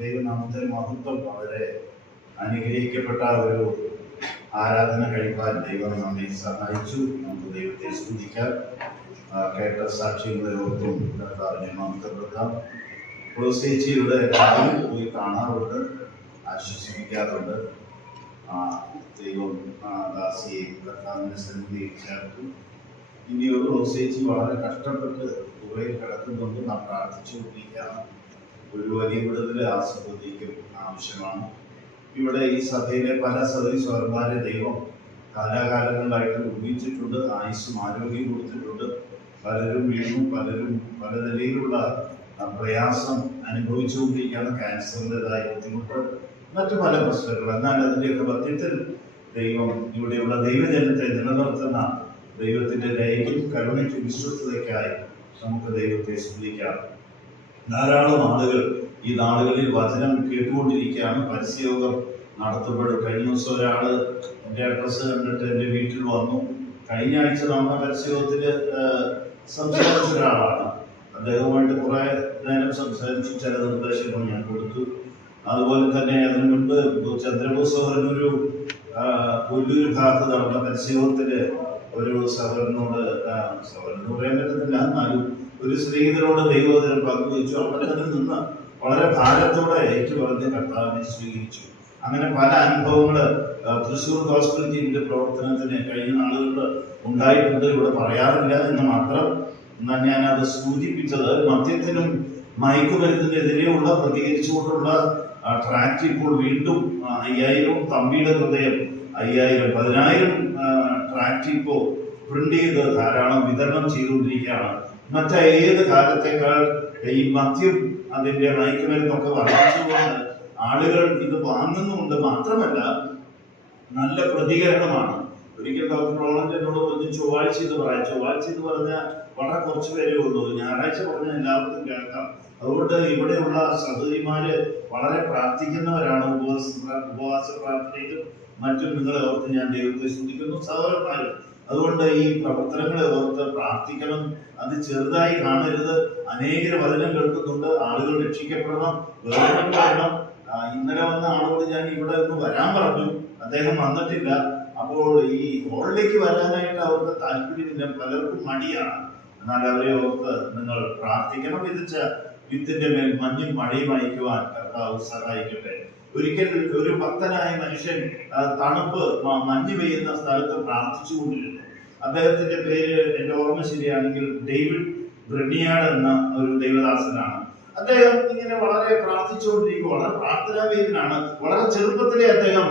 ദൈവനാമത്തെ മഹത്വം. വളരെ അനുഗ്രഹിക്കപ്പെട്ട ഒരു ആരാധന കഴിപ്പാൻ ദൈവം നമ്മെ സഹായിച്ചു. നമുക്ക് ദൈവത്തെ സ്തുതിക്കാം. കേട്ട സാക്ഷികളെ ഓർത്തും കർത്താവിനെ മഹത്വപ്പെടുത്താം. ചേച്ചിയുടെ എല്ലാവരും പോയി കാണാറുണ്ട്, ആശ്വസിപ്പിക്കാറുണ്ട്. ദൈവം ദാസിയെ കർത്താവിന്റെ സന്നിധിയിൽ ചേർത്തു. ഇനി ഒരു ചേച്ചി വളരെ കഷ്ടപ്പെട്ട് ദുബൈയിൽ കിടക്കുന്നുണ്ട്. നാം പ്രാർത്ഥിച്ചുകൊണ്ടിരിക്കുകയാണ്. ഒരു വലിയ വിടുതൽ ആ സഹോദരിക്കും ആവശ്യമാണ്. ഇവിടെ ഈ സഭയിലെ പല സഹോദരിമാരെ ദൈവം കാലാകാലങ്ങളിലായിട്ട് ഉപയോഗിച്ചിട്ടുണ്ട്. ആയുസ്സും ആരോഗ്യം കൊടുത്തിട്ടുണ്ട്. പലരും വീണു, പലരും പല നിലയിലുള്ള പ്രയാസം അനുഭവിച്ചുകൊണ്ടിരിക്കുകയാണ്. ക്യാൻസറിൻ്റെതായ ബുദ്ധിമുട്ട്, മറ്റു പല പ്രശ്നങ്ങൾ. എന്നാൽ അതിൻ്റെയൊക്കെ മധ്യത്തിൽ ദൈവം ഇവിടെയുള്ള ദൈവജനത്തെ നിലനിർത്തുന്ന ദൈവത്തിന്റെ ദയയ്ക്കും കരുണയ്ക്കും വിശ്വസ്തതയ്ക്കായി നമുക്ക് ദൈവത്തെ സ്തുതിക്കാം. ധാരാളം ആളുകൾ ഈ നാളുകളിൽ വചനം കേട്ടുകൊണ്ടിരിക്കുകയാണ്. പരസ്യയോഗം നടത്തപ്പെടും. കഴിഞ്ഞ ദിവസം ഒരാള് എൻ്റെ അഡ്രസ്സ് കണ്ടിട്ട് എൻ്റെ വീട്ടിൽ വന്നു. കഴിഞ്ഞ ആഴ്ച നമ്മുടെ പരസ്യയോഗത്തില് സംസാരിച്ച ഒരാളാണ്. അദ്ദേഹവുമായിട്ട് കുറെ നേരം സംസാരിച്ചു. ചില നിർദ്ദേശങ്ങൾ ഞാൻ കൊടുത്തു. അതുപോലെ തന്നെ അതിനു മുൻപ് ചന്ദ്രബോസ് സഹോദരനൊരു കൊല്ലൂർ ഭാഗത്ത് നടന്ന പരസ്യയോഗത്തില് ഒരു സഹോദരനോട് പറയാൻ പറ്റുന്നില്ല, എന്നാലും ഒരു സ്ത്രീധനോട് ദൈവവചനം പങ്കുവച്ചു. അവിടെ തന്നെ നിന്ന് വളരെ ഭാരത്തോടെ ഏറ്റുപറഞ്ഞ് കർത്താവിനെ സ്വീകരിച്ചു. അങ്ങനെ പല അനുഭവങ്ങള് തൃശ്ശൂർ ഗോസ്പൽ ടീമിന്റെ പ്രവർത്തനത്തിന് കഴിഞ്ഞ നാളുകളിൽ ഉണ്ടായിട്ടുണ്ട്. ഇവിടെ പറയാറില്ല എന്ന് മാത്രം. എന്നാൽ ഞാൻ അത് സൂചിപ്പിച്ചത്, മദ്യത്തിനും മയക്കുമരുന്നിനെതിരെയുള്ള പ്രതികരിച്ചുകൊണ്ടുള്ള ട്രാക്ട് ഇപ്പോൾ വീണ്ടും 5000 തമ്പിയുടെ ഹൃദയം 5000 10,000 ട്രാക്ട് ഇപ്പോൾ പ്രിന്റ് ചെയ്ത് ധാരാളം വിതരണം ചെയ്തുകൊണ്ടിരിക്കുകയാണ്. മറ്റേത് കാലത്തേക്കാൾ ഈ മദ്യം അതിന്റെ മയക്കുമരുന്നൊക്കെ വർദ്ധിച്ചുകൊണ്ട് ആളുകൾ ഇത് വാങ്ങുന്നുമുണ്ട്. മാത്രമല്ല നല്ല പ്രതികരണമാണ്. ഒരിക്കൽ ഡോക്ടർ റോളണ്ട് എന്നോട് പറഞ്ഞ് ചൊവ്വാഴ്ച ഇത് പറയാം. ചൊവ്വാഴ്ച ഇത് പറഞ്ഞാൽ വളരെ കുറച്ച് പേരേ ഉള്ളൂ. ഞായറാഴ്ച പറഞ്ഞാൽ എല്ലാവർക്കും കേൾക്കാം. അതുകൊണ്ട് ഇവിടെയുള്ള സഹോദരിമാര് വളരെ പ്രാർത്ഥിക്കുന്നവരാണ്. ഉപവാസ പ്രാർത്ഥനയിലും മറ്റും നിങ്ങളെ ഓർത്ത് ഞാൻ ദൈവത്തെ സ്തുതിക്കുന്നു. സഹോദരന്മാരും അതുകൊണ്ട് ഈ പ്രവർത്തനങ്ങളെ ഓർത്ത് പ്രാർത്ഥിക്കണം. അത് ചെറുതായി കാണരുത്. അനേക വചനം കേൾക്കുന്നുണ്ട്. ആളുകൾ രക്ഷിക്കപ്പെടണം, വേണം. ഇന്നലെ വന്ന ആളോട് ഞാൻ ഇവിടെ ഒന്ന് വരാൻ പറഞ്ഞു. അദ്ദേഹം വന്നിട്ടില്ല. അപ്പോൾ ഈ ഹോളിലേക്ക് വരാനായിട്ട് അവർക്ക് താല്പര്യമില്ല. പലർക്കും മടിയാണ്. എന്നാൽ അവരെ ഓർത്ത് നിങ്ങൾ പ്രാർത്ഥിക്കണം. വിധിച്ച വിത്തിന്റെ മേൽ മഞ്ഞും മഴയും അയക്കുവാൻ കർത്താവ് സഹായിക്കട്ടെ. ഒരിക്കൽ ഒരു ഭക്തനായ മനുഷ്യൻ തണുപ്പ് മഞ്ഞ് പെയ്യുന്ന സ്ഥലത്ത് പ്രാർത്ഥിച്ചുകൊണ്ടിരുന്നു. അദ്ദേഹത്തിന്റെ പേര് എന്റെ ഓർമ്മ ശരിയാണെങ്കിൽ ഡേവിഡ് ബ്രണ്ണിയാട് എന്ന ഒരു ദൈവദാസനാണ്. അദ്ദേഹം ഇങ്ങനെ വളരെ പ്രാർത്ഥിച്ചുകൊണ്ടിരിക്കും. വളരെ പ്രാർത്ഥനാവേദനാണ്. വളരെ ചെറുപ്പത്തിലെ അദ്ദേഹം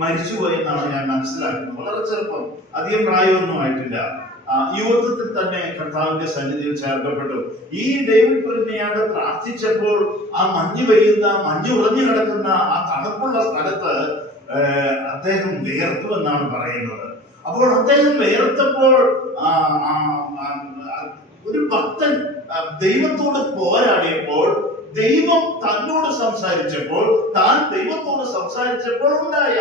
മരിച്ചുപോയെന്നാണ് ഞാൻ മനസ്സിലാക്കുന്നത്. വളരെ ചെറുപ്പം, അധികം പ്രായമൊന്നും ആയിട്ടില്ല. യുവത്വത്തിൽ തന്നെ കർത്താവിന്റെ സന്നിധിയിൽ ചേർക്കപ്പെട്ടു. ഈ ഡേവിഡ് ബ്രണ്ണിയാട് പ്രാർത്ഥിച്ചപ്പോൾ ആ മഞ്ഞ് പെയ്യുന്ന, മഞ്ഞ് ഉറഞ്ഞു കിടക്കുന്ന ആ തണുപ്പുള്ള സ്ഥലത്ത് അദ്ദേഹം വിയർത്തു എന്നാണ് പറയുന്നത്. അപ്പോൾ അദ്ദേഹം വിയർത്തപ്പോൾ ഒരു ഭക്തൻ ദൈവത്തോട് പോരാടിയപ്പോൾ, ദൈവം തന്നോട് സംസാരിച്ചപ്പോൾ, താൻ ദൈവത്തോട് സംസാരിച്ചപ്പോൾ ഉണ്ടായ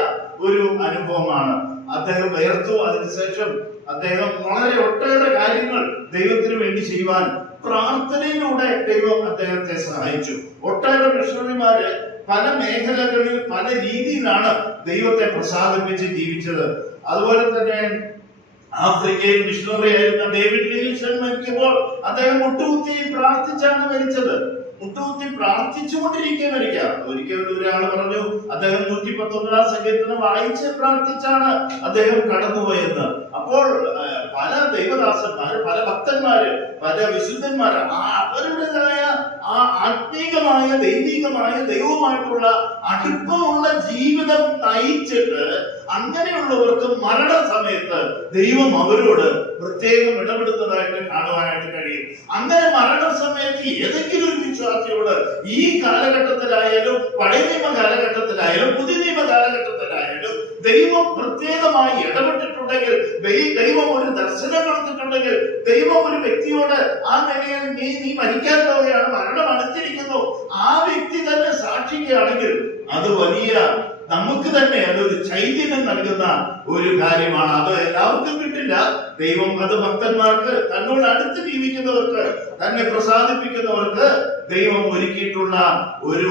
ഒരു അനുഭവമാണ്. അദ്ദേഹം വിയർത്തു. അതിനുശേഷം അദ്ദേഹം വളരെ ഒട്ടേറെ കാര്യങ്ങൾ ദൈവത്തിന് വേണ്ടി ചെയ്യുവാൻ പ്രാർത്ഥനയിലൂടെ ദൈവം അദ്ദേഹത്തെ സഹായിച്ചു. ഒട്ടേറെ മിഷണറിമാര് പല മേഖലകളിൽ പല രീതിയിലാണ് ദൈവത്തെ പ്രസാദിപ്പിച്ച് ജീവിച്ചത്. അതുപോലെ തന്നെ ആഫ്രിക്കയിൽ മിഷണറി ആയിരുന്ന ഡേവിഡ് ലീൽസൺ മരിക്കുമ്പോൾ അദ്ദേഹം മുട്ടുകുത്തി പ്രാർത്ഥിച്ചാണ് മരിച്ചത്. മുട്ടുകുത്തി പ്രാർത്ഥിച്ചുകൊണ്ടിരിക്കെ മരിക്കാം. ഒരിക്കൽ ഒരാൾ പറഞ്ഞു അദ്ദേഹം 119 സങ്കീർത്തനം വായിച്ച് പ്രാർത്ഥിച്ചാണ് അദ്ദേഹം കടന്നുപോയെന്ന്. അപ്പോൾ പല ദൈവദാസന്മാര്, പല ഭക്തന്മാര്, പല വിശുദ്ധന്മാര് അവരുടേതായ ആ ആത്മീകമായ ദൈവികമായ ദൈവവുമായിട്ടുള്ള അടുപ്പമുള്ള ജീവിതം നയിച്ചിട്ട് അങ്ങനെയുള്ളവർക്ക് മരണ സമയത്ത് ദൈവം അവരോട് പ്രത്യേകം ഇടപെടുന്നതായിട്ട് കാണുവാനായിട്ട് കഴിയും. അങ്ങനെ മരണ സമയത്ത് ഏതെങ്കിലും ഒരു വിശ്വാസിയോട് ഈ കാലഘട്ടത്തിലായാലും, പഴയ നിയമ കാലഘട്ടത്തിലായാലും, പുതിയ നിയമ കാലഘട്ടത്തിലായാലും ദൈവം പ്രത്യേകമായി ഇടപെട്ടിട്ടുണ്ടെങ്കിൽ, ദൈവം ഒരു ദർശനം കൊടുത്തിട്ടുണ്ടെങ്കിൽ, ദൈവം ഒരു വ്യക്തിയോട് ആ നിലയിൽ നീ മരിക്കാൻ പോവുകയാണ്, മരണം അടുത്തിരിക്കുന്നു, ആ വ്യക്തി തന്നെ സാക്ഷിക്കുകയാണെങ്കിൽ അത് വലിയ നമുക്ക് തന്നെ അതൊരു ചൈതന്യം നൽകുന്ന ഒരു കാര്യമാണ്. അത് എല്ലാവർക്കും കിട്ടില്ല. ദൈവം അത് ഭക്തന്മാർക്ക്, തന്നോട് അടുത്ത് ജീവിക്കുന്നവർക്ക്, തന്നെ പ്രസാദിപ്പിക്കുന്നവർക്ക് ദൈവം ഒരുക്കിയിട്ടുള്ള ഒരു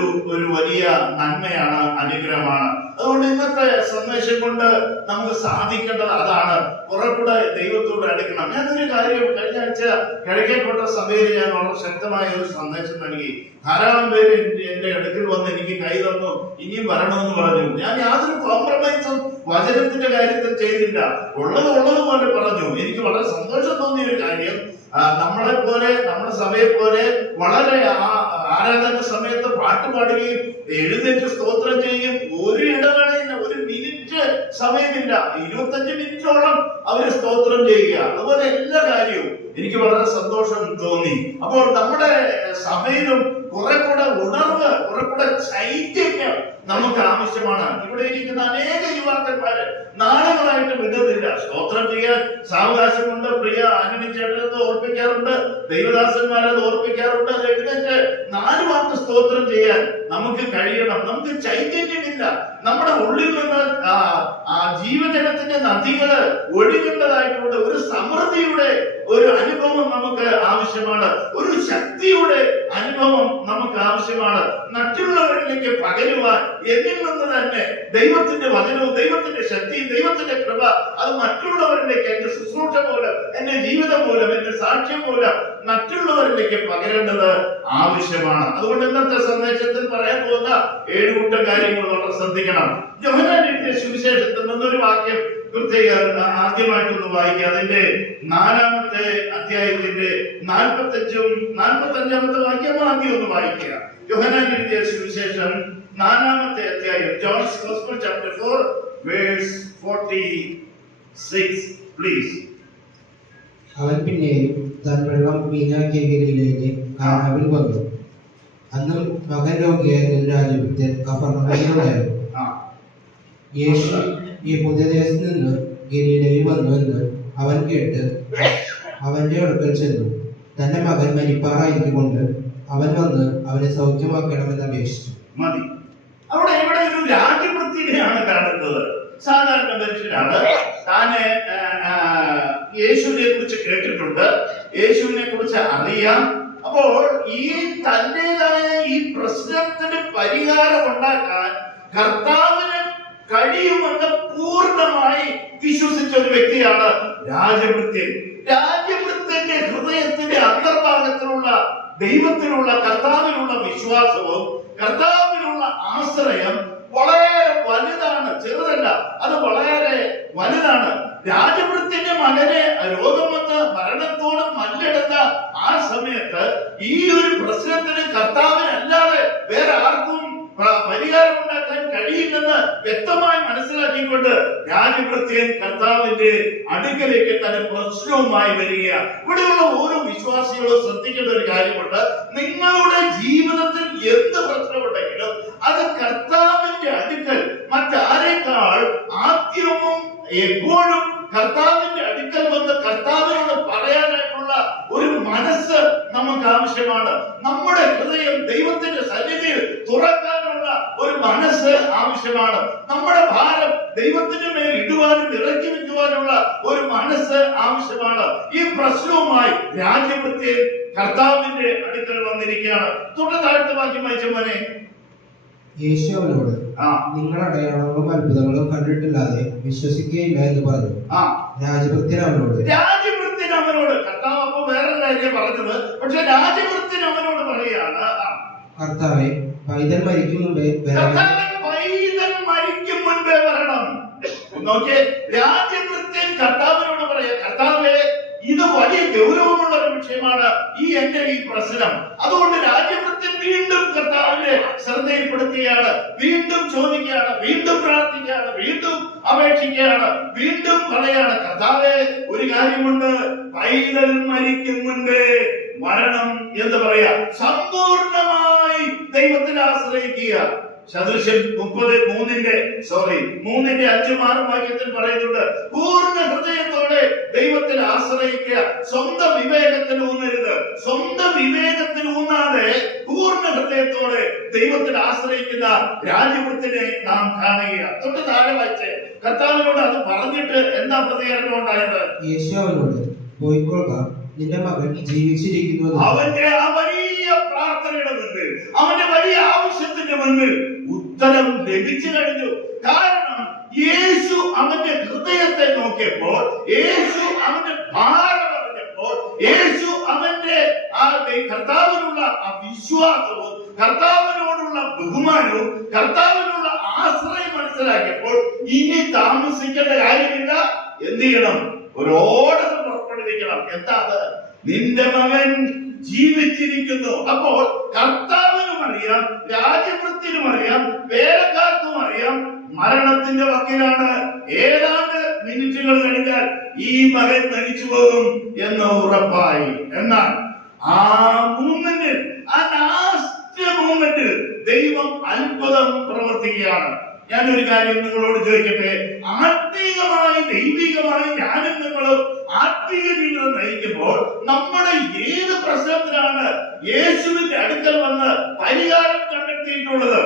വലിയ നന്മയാണ്, അനുഗ്രഹമാണ്. അതുകൊണ്ട് ഇന്നത്തെ സന്ദേശം കൊണ്ട് നമുക്ക് സാധിക്കേണ്ടത് അതാണ്, കുറെ കൂടെ ദൈവത്തോട് അടുക്കണം. ഞാനൊരു കാര്യം കഴിഞ്ഞ ആഴ്ച കിഴക്കേക്കോട്ട സഭയിൽ ഞാൻ വളരെ ശക്തമായ ഒരു സന്ദേശം നൽകി. ധാരാളം പേര് എന്റെ അടുക്കൽ വന്ന് എനിക്ക് കൈ തന്നു, ഇനിയും വരണമെന്ന് പറഞ്ഞു. ഞാൻ യാതൊരു കോംപ്രമൈസും വചനത്തിന്റെ കാര്യത്തിൽ ചെയ്തില്ല, ഉള്ളതുപോലെ പറഞ്ഞു. എനിക്ക് വളരെ സന്തോഷം തോന്നിയ ഒരു കാര്യം, നമ്മളെ പോലെ, നമ്മുടെ സഭയെ പോലെ വളരെ ആരാധന സമയത്ത് പാട്ട് പാടുകയും എഴുന്നേറ്റ് സ്തോത്രം ചെയ്യും, ഒരു ഇടവേളയില്ല, ഒരു മിനിറ്റ് സമയമില്ല, 25 മിനിറ്റോളം അവര് സ്തോത്രം ചെയ്യുക. അതുപോലെ എല്ലാ കാര്യവും എനിക്ക് വളരെ സന്തോഷം തോന്നി. അപ്പോൾ നമ്മുടെ സഭയിലും കുറെ കൂടെ ഉണർവ്, കുറെ കൂടെ ചൈതന്യം നമുക്ക് ആവശ്യമാണ്. ഇവിടെ ഇരിക്കുന്ന അനേക യുവാക്കന്മാര് നാളുകളായിട്ട് വിടുന്നില്ല. സ്തോത്രം ചെയ്യാൻ സാവകാശമുണ്ട്. പ്രിയ ആന്റണി ചേട്ടനത് ഓർപ്പിക്കാറുണ്ട്, ദൈവദാസന്മാരത് ഓർപ്പിക്കാറുണ്ട്. അത് എഴുന്നേറ്റ് 4 വാക്ക് സ്തോത്രം ചെയ്യാൻ നമുക്ക് കഴിയണം. നമുക്ക് ചൈതന്യമില്ല. നമ്മുടെ ഉള്ളിൽ നിന്ന് ജീവജലത്തിന്റെ നദികള് ഒഴുകേണ്ടതായിട്ടുണ്ട്. ഒരു സമൃദ്ധിയുടെ ഒരു അനുഭവം നമുക്ക് ആവശ്യമാണ്. ഒരു ശക്തിയുടെ അനുഭവം നമുക്ക് ആവശ്യമാണ്. മറ്റുള്ളവരിലേക്ക് പകരുവാൻ എന്നിൽ നിന്ന് തന്നെ ദൈവത്തിന്റെ വചനവും ദൈവത്തിന്റെ ശക്തിയും ദൈവത്തിന്റെ കൃപ അത് മറ്റുള്ളവരിലേക്ക്, എന്റെ ശുശ്രൂഷ മൂലം, എന്റെ ജീവിതം മൂലം, എന്റെ സാക്ഷ്യം മൂലം മറ്റുള്ളവരിലേക്ക് പകരേണ്ടത് ആവശ്യമാണ്. അതുകൊണ്ട് ഇന്നത്തെ സന്ദേശത്തിൽ പറയാൻ പോകുന്ന 7 കൂട്ടം കാര്യങ്ങൾ വളരെ ശ്രദ്ധിക്കണം. യോഹന്നാൻ എഴുതിയ സുവിശേഷത്തിൽ നിന്നൊരു വാക്യം പ്രത്യേക ആദ്യമായിട്ടൊന്ന് വായിക്കുക. അതിന്റെ 4-ാമത്തെ അധ്യായത്തിന്റെ 45-ാമത്തെ വാക്യം ആദ്യം ഒന്ന് വായിക്കുക. യോഹന്നാൻ എഴുതിയ സുവിശേഷം 4-ാമത്തെ അധ്യായം, John's gospel chapter 4 verse 46 please. അവൻ പിന്നെയും താൻ വെള്ളം വീഞ്ഞാക്കിയ ഗലീലയിലെ കാനാവിൽ വന്നു. അന്ന് മകൻ രോഗിയായ ഒരു രാജഭൃത്യൻ കഫർന്നഹൂമിലുണ്ടായിരുന്നു. യേശു യെഹൂദദേശത്ത് നിന്ന് ഗലീലയിൽ വന്നു എന്ന് അവൻ കേട്ട് അവന്റെ അടുക്കൽ ചെന്നു. തന്റെ മകൻ മരിപ്പാറായിരിക്കൊണ്ട് അവൻ വന്ന് അവനെ സൗഖ്യമാക്കണമെന്ന് അപേക്ഷിച്ചു. മതി. അവിടെ ഇവിടെ ഒരു രാജഭൃത്യനെയാണ് കാണുന്നത്. സാധാരണ മനുഷ്യനാണ്. താന് യേശുവിനെ കുറിച്ച് കേട്ടിട്ടുണ്ട്, യേശുവിനെ കുറിച്ച് അറിയാം. അപ്പോൾ ഈ തന്റേതായ ഈ പ്രശ്നത്തിന് പരിഹാരം ഉണ്ടാക്കാൻ കർത്താവിന് കഴിയുമെന്ന് പൂർണ്ണമായി വിശ്വസിച്ച ഒരു വ്യക്തിയാണ് രാജഭൃത്യൻ. രാജഭൃത്യന്റെ ഹൃദയത്തിന്റെ അന്തർഭാഗത്തിലുള്ള ദൈവത്തിലുള്ള, കർത്താവിനുള്ള വിശ്വാസവും കർത്താവിനുള്ള ആശ്രയം വളരെ വലുതാണ്, ചെറുതല്ല, അത് വളരെ വലുതാണ്. രാജഭൃത്യന്റെ മകനെ രോഗം വന്ന് മരണത്തോട് മല്ലിടുന്ന ആ സമയത്ത് ഈ ഒരു പ്രശ്നത്തിന് കർത്താവിനല്ലാതെ വേറെ ആർക്കും പരിഹാരം ഉണ്ടാക്കാൻ കഴിയില്ലെന്ന് വ്യക്തമായി മനസ്സിലാക്കിക്കൊണ്ട് രാജഭൃത്യൻ കർത്താവിന്റെ അടുക്കലേക്ക് തന്റെ പ്രശ്നവുമായി വരിക. ഇവിടെയുള്ള ഓരോ വിശ്വാസികളും ശ്രദ്ധിക്കേണ്ട ഒരു കാര്യമുണ്ട്. നിങ്ങളുടെ ജീവിതത്തിൽ എന്ത് പ്രശ്നമുണ്ടെങ്കിലും അത് കർത്താവിന്റെ അടുക്കൽ മറ്റാരേക്കാൾ ആദ്യവും എപ്പോഴും കർത്താവിന്റെ അടുക്കൽ വന്ന് കർത്താവിനോട് പറയാനായിട്ടുള്ള ഒരു മനസ്സ് നമുക്ക് ആവശ്യമാണ്. നമ്മുടെ ഹൃദയം ദൈവത്തിന്റെ സന്നിധിയിൽ തുറക്കാനുള്ള ഒരു മനസ്സ് ആവശ്യമാണ്. നമ്മുടെ ഭാരം ദൈവത്തിന്റെ മേൽ ഇടുവാനും ഇറക്കി വെക്കുവാനുള്ള ഒരു മനസ്സ് ആവശ്യമാണ്. ഈ പ്രശ്നവുമായി രാജഭൃത്യൻ കർത്താവിന്റെ അടുക്കൽ വന്നിരിക്കുകയാണ്. തുടർന്ന് വാക്യം വായിച്ച മോനെ. യേശു അവനോട്, നിങ്ങൾ അടയാളങ്ങളും അത്ഭുതങ്ങളും കണ്ടിട്ടില്ലാതെ വിശ്വസിക്കുകയില്ല എന്ന് പറഞ്ഞു. രാജഭൃത്യൻ അവനോട് കർത്താവ് അപ്പൊ വേറെ കാര്യം പറഞ്ഞത്, പക്ഷെ രാജഭൃത്യൻ അവനോട് പറയാണ്, കർത്താവേ, പൈതൽ മരിക്കും മുമ്പേ വരണം. നോക്കിയേ, രാജഭൃത്യൻ കർത്താവിനോട് പറയാ, കർത്താവേ, ഇത് വലിയ ഗൗരവമുള്ള ഒരു വിഷയമാണ് എന്റെ ഈ പ്രശ്നം. അതുകൊണ്ട് രാജഭൃത്യൻ വീണ്ടും കർത്താവിനെ ശ്രദ്ധയിൽപ്പെടുത്തുകയാണ്, വീണ്ടും ചോദിക്കുകയാണ്, വീണ്ടും പ്രാർത്ഥിക്കുകയാണ്, വീണ്ടും അപേക്ഷിക്കുകയാണ്, വീണ്ടും പറയാണ്, കർത്താവേ, ഒരു കാര്യമുണ്ട്, പൈതൽ മരിക്കും മുൻപേ മരണം എന്ന് പറയാ. സമ്പൂർണമായി ദൈവത്തിൽ ആശ്രയിക്കുക. സദൃശ്യം 3:5-6 വാക്യത്തിൽ പറയുന്നുണ്ട്, പൂർണ്ണ ഹൃദയത്തോടെ ദൈവത്തിൽ ആശ്രയിക്കുക, സ്വന്തം വിവേകത്തിൽ ഊന്നരുത്. സ്വന്തം വിവേകത്തിൽ ഊന്നാതെ പൂർണ്ണ ഹൃദയത്തോടെ ദൈവത്തിൽ ആശ്രയിക്കുന്ന രാജഭൃത്യനെ നാം കാണുക. തൊട്ട് താഴെ വായിച്ച് കർത്താവിനോട് അത് പറഞ്ഞിട്ട് എന്താ പ്രതികരണം ഉണ്ടായത്? യേശു അവനോട്, പോയിക്കൊള്ളുക, നിന്റെ മകൻ ജീവിച്ചിരിക്കുന്നു. അവന്റെ ആ വലിയ പ്രാർത്ഥനയുടെ അവന്റെ വലിയ ആവശ്യത്തിന്റെ മുന്നിൽ ഉത്തരം ലഭിച്ചു കഴിഞ്ഞു. കാരണം യേശു അവന്റെ ഹൃദയത്തെ നോക്കിയപ്പോൾ, യേശു അവന്റെ ഭാരം അറിഞ്ഞപ്പോൾ, യേശു അവന്റെ കർത്താവിനുള്ള ആ വിശ്വാസവും കർത്താവിനോടുള്ള ബഹുമാനവും കർത്താവിനുള്ള ആശ്രയം മനസ്സിലാക്കിയപ്പോൾ ഇനി താമസിക്കേണ്ട കാര്യമില്ല. എന്ത് ചെയ്യണം? ഒരു ഓർഡർ പുറപ്പെടുവിക്കണം. എന്താ അത്? നിന്റെ മകൻ ജീവിച്ചിരിക്കുന്നു. അപ്പോൾ കർത്താവിനും അറിയാം, രാജവൃത്തിനും അറിയാം, വേലക്കാർക്കും അറിയാം മരണത്തിന്റെ വക്കിലാണ്. ഏതാണ്ട് മിനിറ്റുകൾ കഴിഞ്ഞാൽ ഈ മകൻ മരിച്ചു പോകും എന്ന് ഉറപ്പായി. എന്നാൽ ആ മൂമെന്റിൽ, ആ ലാസ്റ്റ് മൂമെന്റിൽ ദൈവം അത്ഭുതം പ്രവർത്തിക്കുകയാണ്. ഞാനൊരു കാര്യം നിങ്ങളോട് ചോദിക്കട്ടെ. ആത്മീകമായി ദൈവികമായി ഞാനും നിങ്ങളും ആത്മീയ ജീവിതം നയിക്കുമ്പോൾ നമ്മുടെ ഏത് പ്രശ്നത്തിനാണ് യേശുവിന്റെ അടുക്കൽ വന്ന് പരിഹാരം കണ്ടെത്തിയിട്ടുള്ളത്?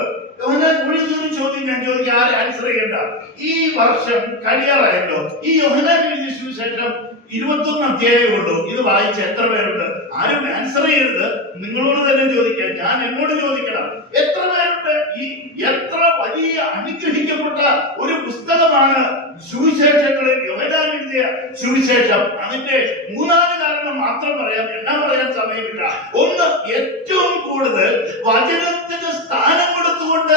ചോദ്യം ഞാൻ ചോദിക്കാൻ ആരെ ആൻസർ ചെയ്യണ്ട. ഈ വർഷം കഴിയാറായല്ലോ. ഈ യോഹന്നാൻ എഴുതിയ സുവിശേഷം 21 അധ്യായമുള്ളൂ. ഇത് വായിച്ച എത്ര പേരുണ്ട്? ആരും ആൻസർ ചെയ്യരുത്. നിങ്ങളോട് തന്നെ ചോദിക്കാം, ഞാൻ എന്നോട് ചോദിക്കണം. എത്ര പേരുണ്ട്? ഈ എത്ര വലിയ അനുഗ്രഹിക്കപ്പെട്ട ഒരു പുസ്തകമാണ് സുവിശേഷങ്ങളിൽ യോഹന്നാൻ എഴുതിയ സുവിശേഷം. അതിന്റെ 3 കാരണം മാത്രം പറയാം, എല്ലാം പറയാൻ സമയമില്ല. ഒന്ന്, ഏറ്റവും കൂടുതൽ വചനത്തിന് സ്ഥാനം കൊടുത്തുകൊണ്ട്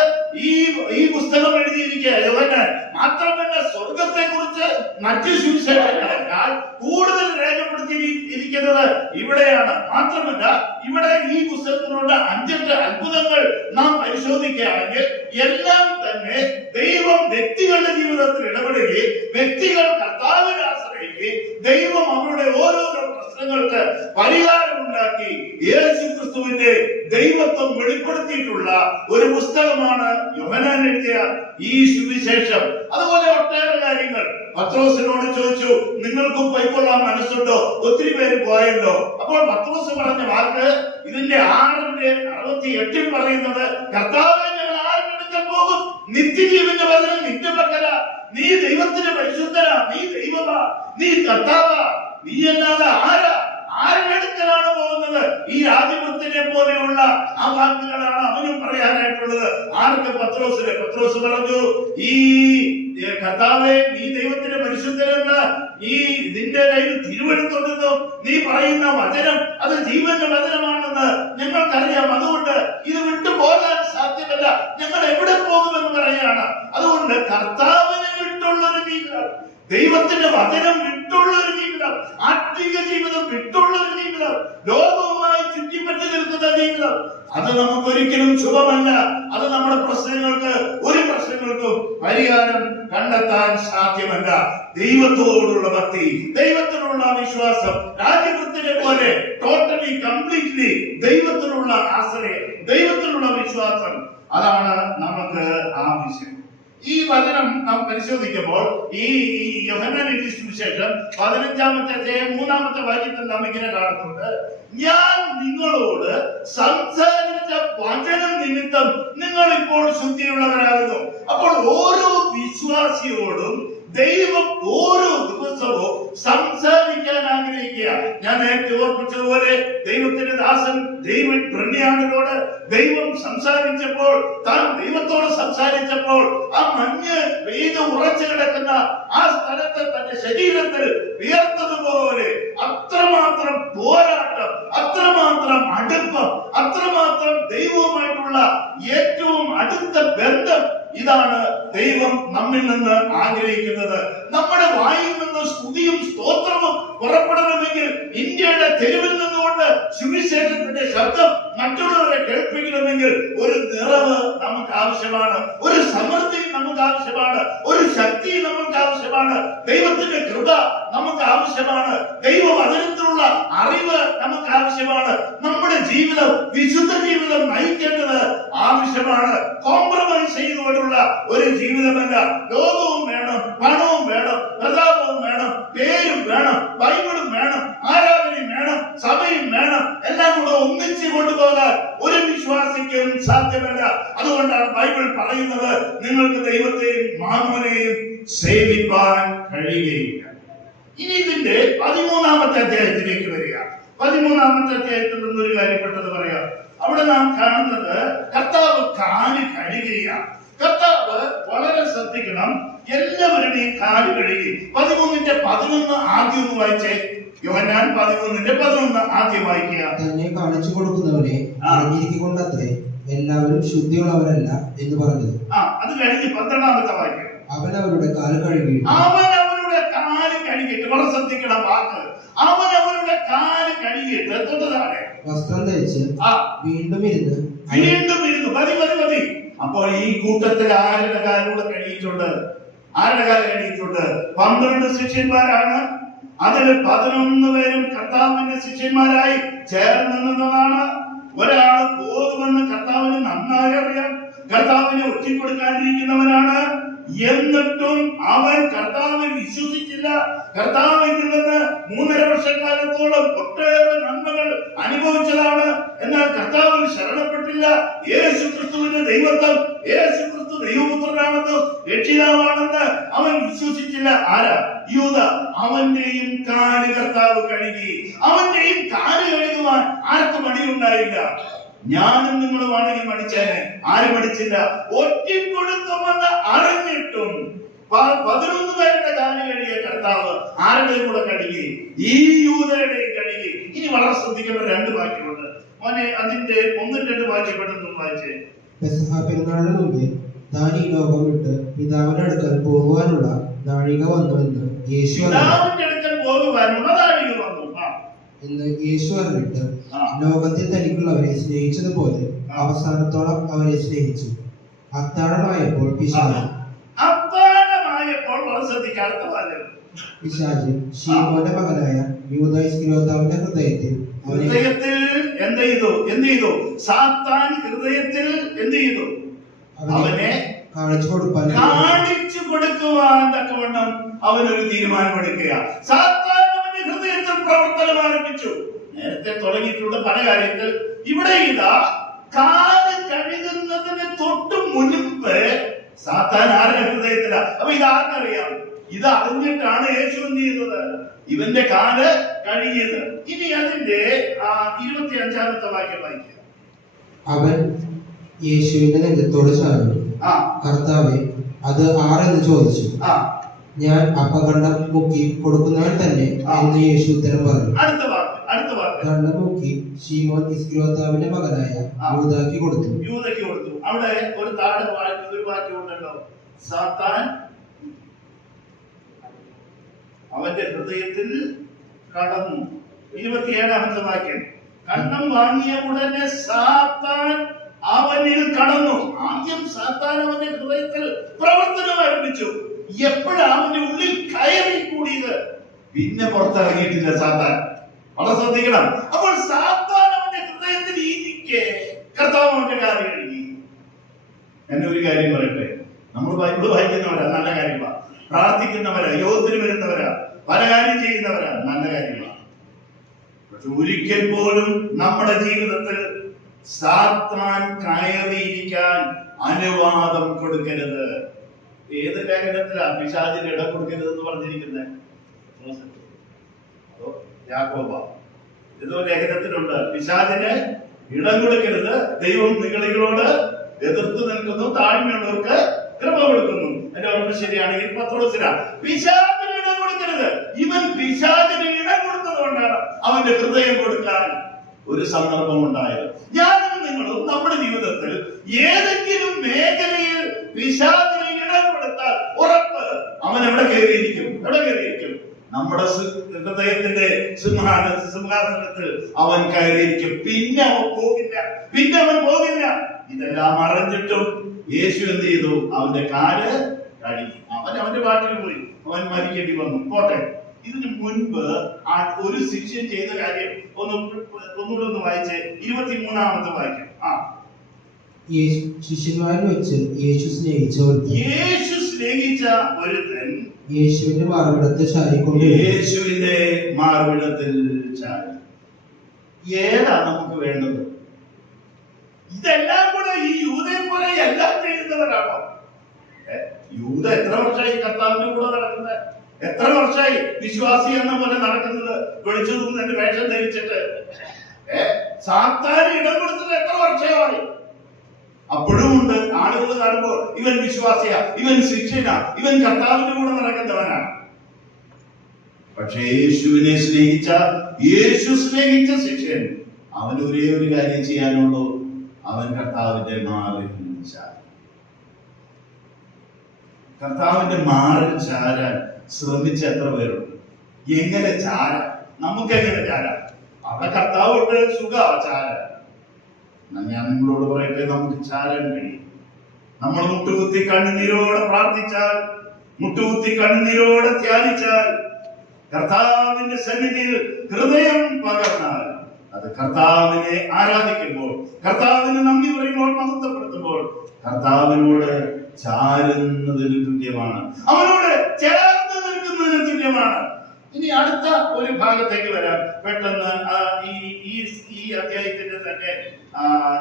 ഈ പുസ്തകം എഴുതിയിരിക്കുക യോഹന്നാൻ. മാത്രമല്ല, സ്വർഗത്തെ കുറിച്ച് മറ്റു സുവിശേഷങ്ങളെക്കാൾ കൂടുതൽ രേഖപ്പെടുത്തിയിരിക്കുന്നത് ഇവിടെയാണ്. മാത്രമല്ല, ഇവിടെ ഈ പുസ്തകത്തിലുള്ള 5 അത്ഭുതങ്ങൾ നാം പരിശോധിക്കുകയാണെങ്കിൽ എല്ലാം തന്നെ ദൈവം വ്യക്തികളുടെ ജീവിതത്തിൽ ഇടപെടുകയും വ്യക്തികൾ കർത്താവിനെ ആശ്രയിക്കുകയും ദൈവം അവരുടെ ഓരോരോ പ്രശ്നങ്ങൾക്ക് പരിഹാരം ഉണ്ടാക്കി യേശു ക്രിസ്തുവിന്റെ ദൈവത്വം വെളിപ്പെടുത്തിയിട്ടുള്ള ഒരു പുസ്തകമാണ് യോഹന്നാൻ എഴുതിയ ഈ സുവിശേഷം. അതുപോലെ ഒട്ടേറെ കാര്യങ്ങൾ പത്രോസിനോട് ചോദിച്ചു, നിങ്ങൾക്കും പോയിക്കൊള്ളാൻ മനസ്സുണ്ടോ? ഒത്തിരി പേര് പോയല്ലോ. അപ്പോൾ പത്രോസ് പറഞ്ഞ വാക്ക് ഇതിന്റെ 6:68 പറയുന്നത്, കർത്താവേ, ഞങ്ങൾ ആരുടെ പോകും? നിത്യജീവന്റെ വചനം നിന്റെ പക്കല. നീ ദൈവത്തിന്റെ പരിശുദ്ധനാ, നീ ദൈവമാ, നീ കർത്താവാ, നീ അല്ലാതെ ആരുടെ അടുക്കലാണ് പോകുന്നത്? ഈ രാജപുത്രനെ പോലെയുള്ള ആ വാക്കുകളാണ് അവനും പറയാനായിട്ടുള്ളത്. ആർക്ക്? പത്രോസിന്. പത്രോസ് പറഞ്ഞു, ഈ കർത്താവേ, നീ ദൈവത്തിന്റെ പരിശുദ്ധനെന്ന് ഈ നിന്റെ കയ്യിൽ തിരുവെടുത്തുണ്ടെന്നോ നീ പറയുന്ന വചനം അത് ജീവന്റെ വചനമാണെന്ന് ഞങ്ങൾക്കറിയാം. അതുകൊണ്ട് ഇത് വിട്ടു പോകാൻ സാധ്യമല്ല. ഞങ്ങൾ എവിടെ പോകുമെന്ന് പറയുകയാണ്. അതുകൊണ്ട് കർത്താവിനെ വിട്ടുള്ളൊരു ജീവിതം, ദൈവത്തിന്റെ വചനം വിട്ടുള്ളൊരു ജീവിതം, ആത്മീക ജീവിതം വിട്ടുള്ളൊരു ജീവിതം, ലോകവുമായി ചുറ്റിപ്പറ്റി നിൽക്കുന്ന ജീവിതം, അത് നമുക്കൊരിക്കലും ശുഭമല്ല. അത് നമ്മുടെ ഒരു പ്രശ്നങ്ങൾക്കും പരിഹാരം കണ്ടെത്താൻ സാധ്യമല്ല. ദൈവത്തോടുള്ള ഭക്തി, ദൈവത്തിനുള്ള വിശ്വാസം, രാജവൃത്തിനെ പോലെ ടോട്ടലി കംപ്ലീറ്റ്ലി ദൈവത്തിനുള്ള ആശ്രയം, ദൈവത്തിലുള്ള വിശ്വാസം, അതാണ് നമുക്ക് ആവശ്യം. ഈ വചനം നാം പരിശോധിക്കുമ്പോൾ ഈ യോഹന്നാൻ എഴുതിയ സുവിശേഷം 15-ാമത്തെ അധ്യായം 3-ാമത്തെ വാക്യത്തിൽ നാം ഇങ്ങനെ കാണുന്നുണ്ട്, ഞാൻ നിങ്ങളോട് സംസാരിച്ച വചനം നിമിത്തം നിങ്ങൾ ഇപ്പോൾ ശുദ്ധിയുള്ളവരാകുന്നു. അപ്പോൾ ഓരോ വിശ്വാസിയോടും ദൈവം ഓരോ ദിവസവും സംസാരിക്കാൻ ആഗ്രഹിക്കുക. ഞാൻ നേരത്തെ ഓർപ്പിച്ചതുപോലെ ദൈവത്തിന്റെ ദാസൻ ഡേവിഡ് ബ്രണ്യാനിനോട് ദൈവം സംസാരിച്ചപ്പോൾ, താൻ ദൈവത്തോട് സംസാരിച്ചപ്പോൾ ആ മഞ്ഞ് പെയ്ത് ഉറച്ചു കിടക്കുന്ന ആ സ്ഥലത്ത് തന്റെ ശരീരത്തിൽ വിയർത്തതുപോലെ അത്രമാത്രം പോരാട്ടം, അത്രമാത്രം അടുപ്പം, അത്രമാത്രം ദൈവവുമായിട്ടുള്ള ഏറ്റവും അടുത്ത ബന്ധം, ഇതാണ് ദൈവം നമ്മിൽ നിന്ന് ആഗ്രഹിക്കുന്നത്. നമ്മുടെ വായിൽ നിന്ന് സ്തുതിയും സ്തോത്രവും പുറപ്പെടണമെങ്കിൽ ഇന്ത്യയുടെ തെരുവിൽ നിന്നുകൊണ്ട് സുവിശേഷത്തിന്റെ ശബ്ദം മറ്റുള്ളവരെ കേൾപ്പിക്കണമെങ്കിൽ ഒരു നിറവ് നമുക്ക് ആവശ്യമാണ്, ഒരു സമൃദ്ധി നമുക്ക് ആവശ്യമാണ്, ഒരു ശക്തി നമുക്ക് ആവശ്യമാണ്, ദൈവത്തിന്റെ കൃപ നമുക്ക് ആവശ്യമാണ്, ദൈവവചനത്തിലുള്ള അറിവ് നമുക്ക് ആവശ്യമാണ്. നമ്മുടെ ജീവിതം വിശുദ്ധ ജീവിതം നയിക്കേണ്ടത് ആവശ്യമാണ്. കോംപ്രമൈസ് ചെയ്തുകൊണ്ടുള്ള ഒരു ജീവിതമല്ല. ലോകവും വേണം, പണവും വേണം, പ്രതാപവും വേണം, പേരും വേണം, ബൈബിളും വേണം, ആരാധനയും വേണം, സഭയും വേണം, എല്ലാം കൂടെ ഒന്നിച്ചു കൊണ്ടുപോകാൻ ഒരു വിശ്വാസിക്കും സാധ്യമല്ല. അതുകൊണ്ടാണ് ബൈബിൾ പറയുന്നത്, നിങ്ങൾക്ക് ദൈവത്തെയും മാമോനെയും സേവിപ്പാൻ കഴിയുകയില്ല. ഇനി ഇതിന്റെ 13-ാമത്തെ അധ്യായത്തിലേക്ക് വരിക. 13-ാമത്തെ അധ്യായത്തിൽ നിന്നൊരു കാര്യപ്പെട്ടത് പറയാം. അവിടെ നാം കാണുന്നത് കർത്താവ് കാല് കഴുകുകയാണ്. കർത്താവ് വളരെ ശ്രദ്ധിക്കണം, എല്ലാവരുടെയും കാല് കഴുകി. 13:11 ആദ്യം ഒന്ന് വായിച്ചേ. യോഹന്നാൻ 13:11 ആദ്യം വായിക്കുക. തന്നെ കാണിച്ചു കൊടുക്കുന്നവനെ അറിഞ്ഞിരിക്കൊണ്ടത്രേ എല്ലാവരും ശുദ്ധിയുള്ളവരല്ല എന്ന് പറഞ്ഞത്. അത് കഴിഞ്ഞ് 12 വാക്യം. അവൻ അവരുടെ കാല് കഴുകി. അവൻ അവരുടെ കാല് കഴുകിയിട്ട്, വളരെ ശ്രദ്ധിക്കണം വാക്ക്, അവൻ അവരുടെ കാല് കഴുകിയിട്ട് തൊട്ടതാണ് വസ്ത്രം ധരിച്ച് വീണ്ടും ഇരുന്ന് മതി. അപ്പോൾ ഈ കൂട്ടത്തിൽ ആരുടെ കാലൂടെ കഴിയിട്ടുണ്ട്? ആരുടെ കാലം കഴിയിട്ടുണ്ട്? 12 ശിഷ്യന്മാരാണ്. അതിൽ 11 പേരും കർത്താവിന്റെ ശിഷ്യന്മാരായി ചേർന്ന് നിന്നതാണ്. ഒരാൾ പോകുമെന്ന് കർത്താവിന് നന്നായി അറിയാം. കർത്താവിനെ ഒറ്റിക്കൊടുക്കാനിരിക്കുന്നവനാണ്. എന്നിട്ടും അവൻ കർത്താവിൽ വിശ്വസിച്ചില്ല. കർത്താവിൽ നിന്ന് 3.5 വർഷക്കാലത്തോളം ഒട്ടേറെ നന്മകൾ അനുഭവിച്ചതാണ്. എന്നാൽ കർത്താവിൽ ശരണപ്പെട്ടില്ല. യേശു ക്രിസ്തുവിന്റെ ദൈവത്വം, യേശു ക്രിസ്തു ദൈവപുത്രനാണെന്ന് രക്ഷിതാവാണെന്ന് അവൻ വിശ്വസിച്ചില്ല. ആരാ? യൂദ. അവന്റെയും കാല് കർത്താവ് കഴുകി. അവന്റെയും കാല് കഴുകുവാൻ ആർക്കും മടിയുണ്ടായില്ല. ഞാനും നിങ്ങളുമാണെങ്കിൽ മടിച്ചേനെ. ആരും മടിച്ചില്ല. ഒറ്റിക്കൊടുക്കുമെന്ന് അറിഞ്ഞിട്ടും 11 പേരുടെ കാല് കഴുകിയ കർത്താവ് ആരുടെയും കൂടെ കഴുകി? ഈ യൂദയുടെയും കഴുകി. ഇനി വളരെ ശ്രദ്ധിക്കേണ്ട 2 വാക്യമുണ്ട് മോനെ. അതിന്റെ 1-2 വാക്യപ്പെട്ടെന്ന് വായിച്ചേ. പെസഹ പെരുന്നാളിന് മുമ്പേ താൻ ഈ ലോകം വിട്ട് പിതാവിന്റെ അടുക്കൽ പോകുവാനുള്ള നാഴിക വന്നു എന്ന് യേശു അറിഞ്ഞിട്ട് ലോകത്തിൽ തനിക്കുള്ളവരെ സ്നേഹിച്ചതുപോലെ അവസാനത്തോളം അവരെ സ്നേഹിച്ചു. അത്താഴമായപ്പോൾ പിശാച് ശീമോന്റെ മകനായ യൂദാ ഇസ്കറിയോത്താവിന്റെ ഹൃദയത്തിൽ സാത്താൻ ഹൃദയത്തിൽ അവനെ കാണിച്ചു കൊടുക്കുവാൻ തക്കവണ്ണം അവനൊരു തീരുമാനമെടുക്കുക. സാത്താൻ അവന്റെ ഹൃദയത്തിൽ പ്രവർത്തനം ആരംഭിച്ചു. നേരത്തെ തുടങ്ങിയിട്ടുള്ള പല കാര്യങ്ങൾ ഇവിടെ ഇതാ കാല് കഴുകുന്നതിന് തൊട്ട് മുൻപ് സാത്താൻ ആരുടെ ഹൃദയത്തില. അപ്പൊ ഇതാർക്കറിയാം? ഇത് അറിഞ്ഞിട്ടാണ് യേശു എന്ത് ചെയ്യുന്നത്? ഇവന്റെ കാല് കഴുകിയത്. ഇനി അതിന്റെ 25-ാമത്തെ വാക്യം വായിക്കുക. അവൻ യേശുവിന്റെ നെഞ്ചത്തോട് ചാഞ്ഞു, കർത്താവേ അത് ആരെന്ന് ചോദിച്ചു. ഞാൻ അപ്പകണ്ഠം മുക്കി കൊടുക്കുന്നവൻ തന്നെ എന്ന് യേശു ഉത്തരം പറഞ്ഞു. കണ്ഠം മുക്കി ശീമോൻ ഇസ്കറിയോത്താവിന്റെ മകനായ യൂദായ്ക്ക് കൊടുത്തു. അവിടെ ഒരു താഴെ ഒരു വാക്യമുണ്ടല്ലോ, സാത്താൻ അവന്റെ ഹൃദയത്തിൽ കടന്നു. 27-ാമത്തെ വാക്യം. കണ്ഠം വാങ്ങിയ ഉടനെ സാത്താൻ അവനിൽ കടന്നു. ആദ്യം സാത്താൻ അവന്റെ ഹൃദയത്തിൽ പ്രവർത്തനം ആരംഭിച്ചു. എപ്പോഴാണ് അവന്റെ ഉള്ളിൽ കയറി കൂടിയത്? പിന്നെ പുറത്തിറങ്ങിയിട്ടില്ല സാത്താൻ. വളരെ ശ്രദ്ധിക്കണം. അപ്പോൾ സാത്താൻ അവന്റെ ഹൃദയത്തിൽ ഇരിക്കെ കർത്താവ് അവന്റെ കാര്യം കഴുകി. എന്നെ ഒരു കാര്യം പറയട്ടെ, നമ്മൾ ബൈബിള് വായിക്കുന്നവരാ, നല്ല കാര്യമാണ്. പ്രാർത്ഥിക്കുന്നവരാ, യോഗത്തിന് വരുന്നവരാ, പല കാര്യം ചെയ്യുന്നവരാ, നല്ല കാര്യമാണ്. പക്ഷെ ഒരിക്കൽ പോലും നമ്മുടെ ജീവിതത്തിൽ സാത്താൻ കയറിയിരിക്കാൻ അനുവാദം കൊടുക്കരുത്. ഏത് ലേഖനത്തിലാ പിശാചിന് ഇടം കൊടുക്കരുത് എന്ന് പറഞ്ഞിരിക്കുന്നത്? യാക്കോബ. ഏതോ ലേഖനത്തിലുണ്ട് പിശാചിന് ഇടം കൊടുക്കരുത്, ദൈവം നിങ്ങളോട് എതിർത്ത് നിൽക്കുന്നു, താഴ്മയുള്ളവർക്ക് കൃപ കൊടുക്കുന്നു. എന്റെ ഓർമ്മ ശരിയാണെങ്കിൽ പത്രോസിനാ പിശാചിന് ഇടം കൊടുക്കരുത്. ഇവൻ പിശാചിന് ഇടം കൊടുത്തതുകൊണ്ടാണ് അവന്റെ ഹൃദയം കൊടുക്കാൻ ഒരു സന്ദർഭം ഉണ്ടായത്. ഞാനും നിങ്ങളും നമ്മുടെ ജീവിതത്തിൽ ഏതെങ്കിലും മേഖലയിൽ പിശാചിന് ഇടം കൊടുത്താൽ ഉറപ്പ് അവൻ എവിടെ കയറിയിരിക്കും? നമ്മുടെ ഹൃദയത്തിന്റെ സിംഹാസനത്തിൽ അവൻ കയറിയിരിക്കും. പിന്നെ അവൻ പോകില്ല. ഇതെല്ലാം അറിഞ്ഞിട്ടും യേശു എന്ത് ചെയ്തു? അവന്റെ കാല് കഴുകി. അവന്റെ പാട്ടിൽ പോയി. അവൻ മരിക്കേണ്ടി വന്നു. പോട്ടെ. ഇതിനു മുൻപ് ഒരു ശിഷ്യൻ ചെയ്ത കാര്യം ഒന്നുകൂടെ ഒന്ന് വായിച്ച് 23-ാമത്തെ വാക്യം. ശിഷ്യന്മാരിൽ വെച്ച് യേശു സ്നേഹിച്ച ഒരുത്തൻ യേശുവിന്റെ മാർവിടത്തിൽ ചാരി. ഏതാ നമുക്ക് വേണ്ടത്? ഇതെല്ലാം കൂടെ ഈ യൂദയെ പോലെ എല്ലാം ചെയ്യുന്നവരാണോ? യൂദ എത്ര വർഷമായി കർത്താവിന്റെ കൂടെ നടക്കുന്നത്? എത്ര വർഷമായി വിശ്വാസി എന്ന പോലെ നടക്കുന്നത്? വെളിച്ചു തൂങ്ങുന്നതിന്റെ വേഷം ധരിച്ചിട്ട് സാത്താൻ ഇടം കൊടുത്തിട്ട് എത്ര വർഷമായി? അപ്പോഴും ഉണ്ട് ആളുകൾ കാണുമ്പോൾ ഇവൻ വിശ്വാസിയാ, ഇവൻ ശിക്ഷനാ, ഇവൻ കർത്താവിന്റെ കൂടെ നടക്കുന്നവനാണ്. പക്ഷേ യേശുവിനെ സ്നേഹിച്ച, യേശു സ്നേഹിച്ച ശിഷ്യൻ, അവൻ ഒരേ ഒരു കാര്യം ചെയ്യാനുള്ളൂ, അവൻ കർത്താവിന്റെ മാറിൽ ചാരാൻ. കർത്താവിന്റെ മാറിൽ ചാരാൻ ശ്രമിച്ച എത്ര പേരുണ്ട്? എങ്ങനെ ചാരാൻ? നമുക്ക് എങ്ങനെ ചാരാൻ? അവിടെ കർത്താവുണ്ട്, സുഖ ചാരാൻ. ഞാൻ നിങ്ങളോട് പറയട്ടെ, നമുക്ക് ചാരാൻ കഴിയും. നമ്മൾ മുട്ടുകുത്തി കണ്ണുനീരോടെ പ്രാർത്ഥിച്ചാൽ, മുട്ടുകുത്തി കണ്ണുനീരോടെ ധ്യാനിച്ചാൽ, കർത്താവിന്റെ സന്നിധിയിൽ ഹൃദയം പകർന്നാൽ, അത് കർത്താവിനെ ആരാധിക്കുമ്പോൾ, കർത്താവിന് നന്ദി പറയുമ്പോൾ, മഹത്വപ്പെടുത്തുമ്പോൾ, കർത്താവിനോട് ചാരുന്നതിന് തുല്യമാണ്, അവനോട് ചേർന്ന് നിൽക്കുന്നതിന് തുല്യമാണ്. ഇനി അടുത്ത ഒരു ഭാഗത്തേക്ക് വരാം പെട്ടെന്ന്. ഈ അധ്യായത്തിന്റെ തന്നെ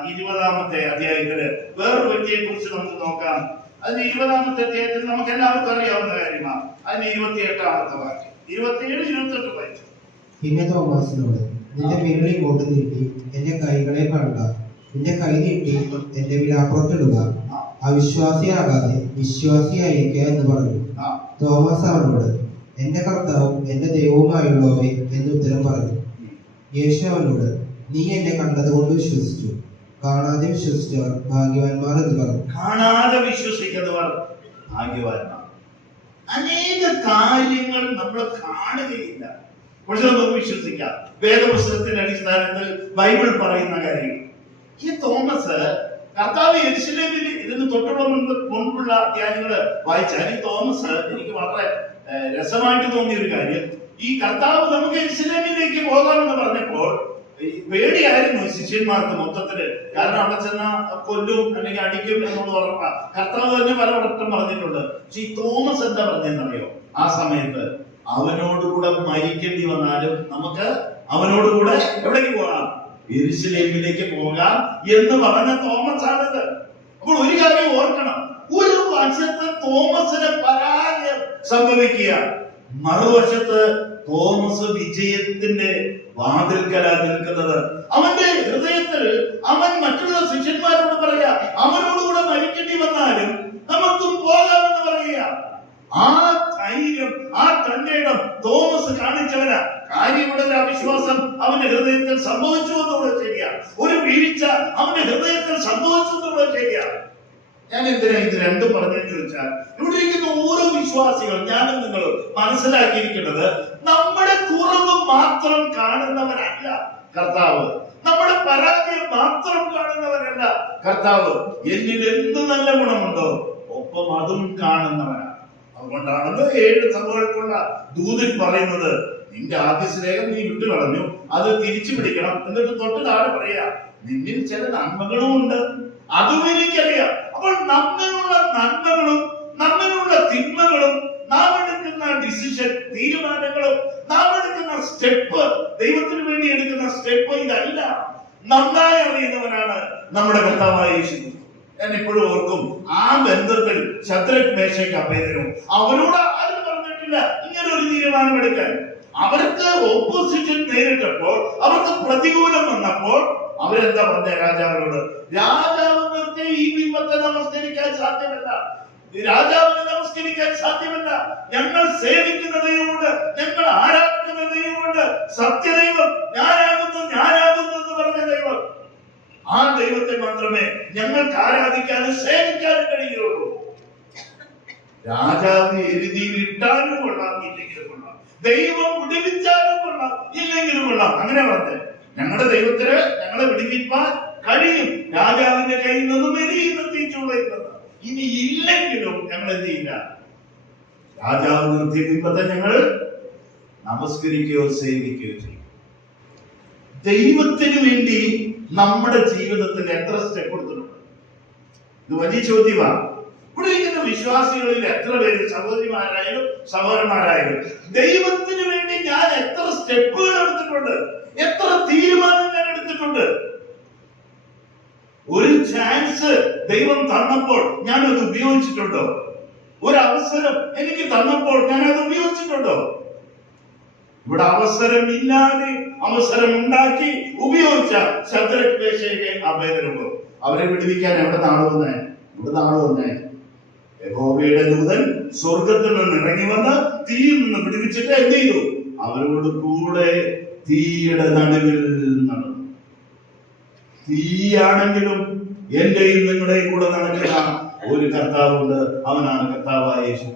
20-ാമത്തെ അധ്യായത്തില് വേറൊരു വ്യക്തിയെ കുറിച്ച് നമുക്ക് നോക്കാം. അതിന് 20-ാമത്തെ അധ്യായത്തിൽ നമുക്ക് എല്ലാവർക്കും അറിയാവുന്ന കാര്യമാണ്. അതിന് 28-ാമത്തെ വാക്യം, 27, 28 വായിച്ചു. പിന്നെ തോമസിനോട്, നിന്റെ വിരൽ ഇങ്ങോട്ട് നീട്ടി എന്റെ കൈകളെ കാണുക, നിന്റെ കൈ നീട്ടി എന്റെ വിലാപ്പുറത്തിടുക, അവിശ്വാസിയാകാതെ വിശ്വാസിയായിരിക്കുക എന്ന് പറഞ്ഞു. തോമസ് അവനോട്, എന്റെ കർത്താവും എന്റെ ദൈവവുമായുള്ളവരെ എന്ന് ഉത്തരം പറഞ്ഞു. യേശു അവനോട്, നീ എന്നെ കണ്ടതുകൊണ്ട് വിശ്വസിച്ചു, കാണാതെ വിശ്വസിച്ചവർ ഭാഗ്യവാന്മാർ എന്ന് പറഞ്ഞു. കാണാതെ വിശ്വസിക്കുന്നവർ ഭാഗ്യവാന്മാർ. അനേക കാര്യങ്ങൾ നമ്മൾ കാണുകയില്ല, പക്ഷെ നമുക്ക് വിശ്വസിക്കാം. വേദപുസ്തകത്തിന്റെ അടിസ്ഥാനത്തിൽ ബൈബിൾ പറയുന്ന കാര്യങ്ങൾ. ഈ തോമസ് കർത്താവ് യെരുശലേമിൽ ഇതിന് മുൻപുള്ള അധ്യായങ്ങള് വായിച്ചാൽ ഈ തോമസ് എനിക്ക് വളരെ രസമായിട്ട് തോന്നിയ ഒരു കാര്യം, ഈ കർത്താവ് നമുക്ക് യെരുശലേമിലേക്ക് പോകാമെന്ന് പറഞ്ഞപ്പോൾ പേടിയായിരുന്നു ശിഷ്യന്മാർക്ക് മൊത്തത്തില്. കാരണം അവിടെ ചെന്ന കൊല്ലും അല്ലെങ്കിൽ അടിക്കും എന്നുള്ള ഉറപ്പാ. കർത്താവ് തന്നെ പലവട്ടം പറഞ്ഞിട്ടുണ്ട്. പക്ഷെ ഈ തോമസ് എന്താ പറഞ്ഞെന്നറിയോ? ആ സമയത്ത് അവനോടുകൂടെ മരിക്കേണ്ടി വന്നാലും നമുക്ക് അവനോടുകൂടെ എവിടേക്ക് പോകാം? യെരുശലേമിലേക്ക് പോകാം എന്ന് പറഞ്ഞ തോമസ് ആണിത്. അപ്പോൾ ഒരു കാര്യം ഓർക്കണം, ഒരു വശത്ത് തോമസിന് പരാജയം സംഭവിക്കുക, മറുവശത്ത് തോമസ് വിജയത്തിന്റെ വാതിൽക്കലാണ് നിൽക്കുന്നത്. അവന്റെ ഹൃദയത്തിൽ അവൻ മറ്റുള്ള ശിഷ്യന്മാരോട് പറയാ, അവനോടുകൂടെ മരിക്കേണ്ടി വന്നാലും നമുക്കും പോകാമെന്ന് പറയുക. ആ ധൈര്യം, ആ തന്റേടം തോമസ് കാണിച്ചവനാ. കാര്യങ്ങളുടെ അവിശ്വാസം അവന്റെ ഹൃദയത്തിൽ സംഭവിച്ചു എന്നുകൂടെ ശരിയാണ്. ഒരു വീഴ്ച അവന്റെ ഹൃദയത്തിൽ സംഭവിച്ചു എന്നുകൂടെ ശരിയാണ്. ഞാൻ എന്തിനാ ഇത് രണ്ടും പറഞ്ഞെന്ന് ചോദിച്ചാൽ, ഇവിടെ ഇരിക്കുന്ന ഓരോ വിശ്വാസികളും ഞാനും നിങ്ങളും മനസ്സിലാക്കിയിരിക്കുന്നത്, നമ്മുടെ കുറവ് മാത്രം കാണുന്നവരല്ല കർത്താവ്, നമ്മുടെ പരാജയം മാത്രം കാണുന്നവരല്ല കർത്താവ്. എന്നിൽ എന്ത് നല്ല ഗുണമുണ്ടോ ഒപ്പം അതും കാണുന്നവനാണ്. അതുകൊണ്ടാണല്ലോ 7 സഭകൾക്കുള്ള ദൂതൻ പറയുന്നത്, നിന്റെ ആദ്യ സ്നേഹം നീ വിട്ടു കളഞ്ഞു, അത് തിരിച്ചു പിടിക്കണം. എന്നിട്ട് തൊട്ട് താഴെ പറയാ, നിന്നിൽ ചില നന്മകളും ഉണ്ട്, അതും എനിക്കറിയാം. അപ്പോൾ നമ്മളുള്ള നന്മകളും നമ്മളുള്ള തിന്മകളും നാം എടുക്കുന്ന ഡിസിഷൻ, തീരുമാനങ്ങളും നാം എടുക്കുന്ന സ്റ്റെപ്പ്, ദൈവത്തിന് വേണ്ടി എടുക്കുന്ന സ്റ്റെപ്പ് ഇതല്ല. നന്നായി അറിയുന്നവനാണ് നമ്മുടെ കർത്താവായ യേശു. ഞാൻ ഇപ്പോഴും ഓർക്കും, ആ ബന്ധത്തിൽ ശദ്രക്, മേശക്, അബേദ്നെഗോ അവരോട് ആരും പറഞ്ഞിട്ടില്ല ഇങ്ങനെ ഒരു തീരുമാനം എടുക്കാൻ. അവർക്ക് ഓപ്പോസിഷൻ നേരിട്ടപ്പോൾ, അവർക്ക് പ്രതികൂലം വന്നപ്പോൾ അവരെന്താ പറഞ്ഞ രാജാവിനോട്? രാജാവ് നിർത്തിയ ഈ ബിംബത്തെ നമസ്കരിക്കാൻ സാധ്യമല്ല, രാജാവിനെ നമസ്കരിക്കാൻ സാധ്യമല്ല. ഞങ്ങൾ സേവിക്കുന്ന ദൈവമുണ്ട്, ഞങ്ങൾ ആരാധിക്കുന്ന ദൈവമുണ്ട്, സത്യദൈവം, ഞാനാകുന്നു എന്ന് പറഞ്ഞ ദൈവം. ആ ദൈവത്തെ മാത്രമേ ഞങ്ങൾക്ക് ആരാധിക്കാനും സേവിക്കാനും കഴിയുള്ളൂ. രാജാവ് എഴുതിയിട്ടാലും കൊള്ളാം, ഇല്ലെങ്കിലും കൊള്ളാം, ദൈവം വിടുവിച്ചാലും കൊള്ളാം, ഇല്ലെങ്കിലും കൊള്ളാം. അങ്ങനെ പറഞ്ഞേ, ഞങ്ങളുടെ ദൈവത്തിന് ഞങ്ങളെ വിടുവിപ്പാൻ കഴിയും, രാജാവിന്റെ കയ്യിൽ നിന്നും എരിയുന്ന തീച്ചുളയുന്നത്. ഇനി ഇല്ലെങ്കിലും ഞങ്ങൾ എന്ത് ചെയ്യില്ല, രാജാവ് നിർത്തിയ ബിംബത്തെ ഞങ്ങൾ നമസ്കരിക്കുകയോ സേവിക്കുകയോ ചെയ്യും. ദൈവത്തിന് വേണ്ടി നമ്മുടെ ജീവിതത്തിൽ എത്ര സ്റ്റെപ്പ് എടുത്തിട്ടുണ്ട്? ഇത് വലിയ ചോദ്യമാണ്. ഇവിടെ ഇരിക്കുന്ന വിശ്വാസികളിൽ എത്ര പേര്, സഹോദരിമാരായാലും സഹോദരന്മാരായാലും, ദൈവത്തിന് വേണ്ടി ഞാൻ എത്ര സ്റ്റെപ്പുകൾ എടുത്തിട്ടുണ്ട്, എത്ര തീരുമാനം ഞാൻ എടുത്തിട്ടുണ്ട്? ഒരു ചാൻസ് ദൈവം തന്നപ്പോൾ ഞാൻ അത് ഉപയോഗിച്ചിട്ടുണ്ടോ? ഒരു അവസരം എനിക്ക് തന്നപ്പോൾ ഞാൻ അത് ഉപയോഗിച്ചിട്ടുണ്ടോ? ഇവിടെ അവസരം ഇല്ലാതെ അവസരം ഉണ്ടാക്കി ഉപയോഗിച്ച ശദ്രക്, മേശക്ക്, അബേദ്നെഗോ അവരെ വിടുവിക്കാൻ എവിടെ നാളുവന്നേ യഹോവയുടെ ദൂതൻ സ്വർഗത്തിൽ നിന്ന് ഇറങ്ങി വന്ന് തീയിൽ നിന്ന് വിടുവിച്ചിട്ട് എന്ത് ചെയ്തു? അവരോട് കൂടെ തീയുടെ നടുവിൽ നടന്നു. തീയാണെങ്കിലും എന്റെയും നിങ്ങളുടെയും കൂടെ നടക്കുന്ന ഒരു കർത്താവുണ്ട്. അവനാണ് കർത്താവായ യേശു.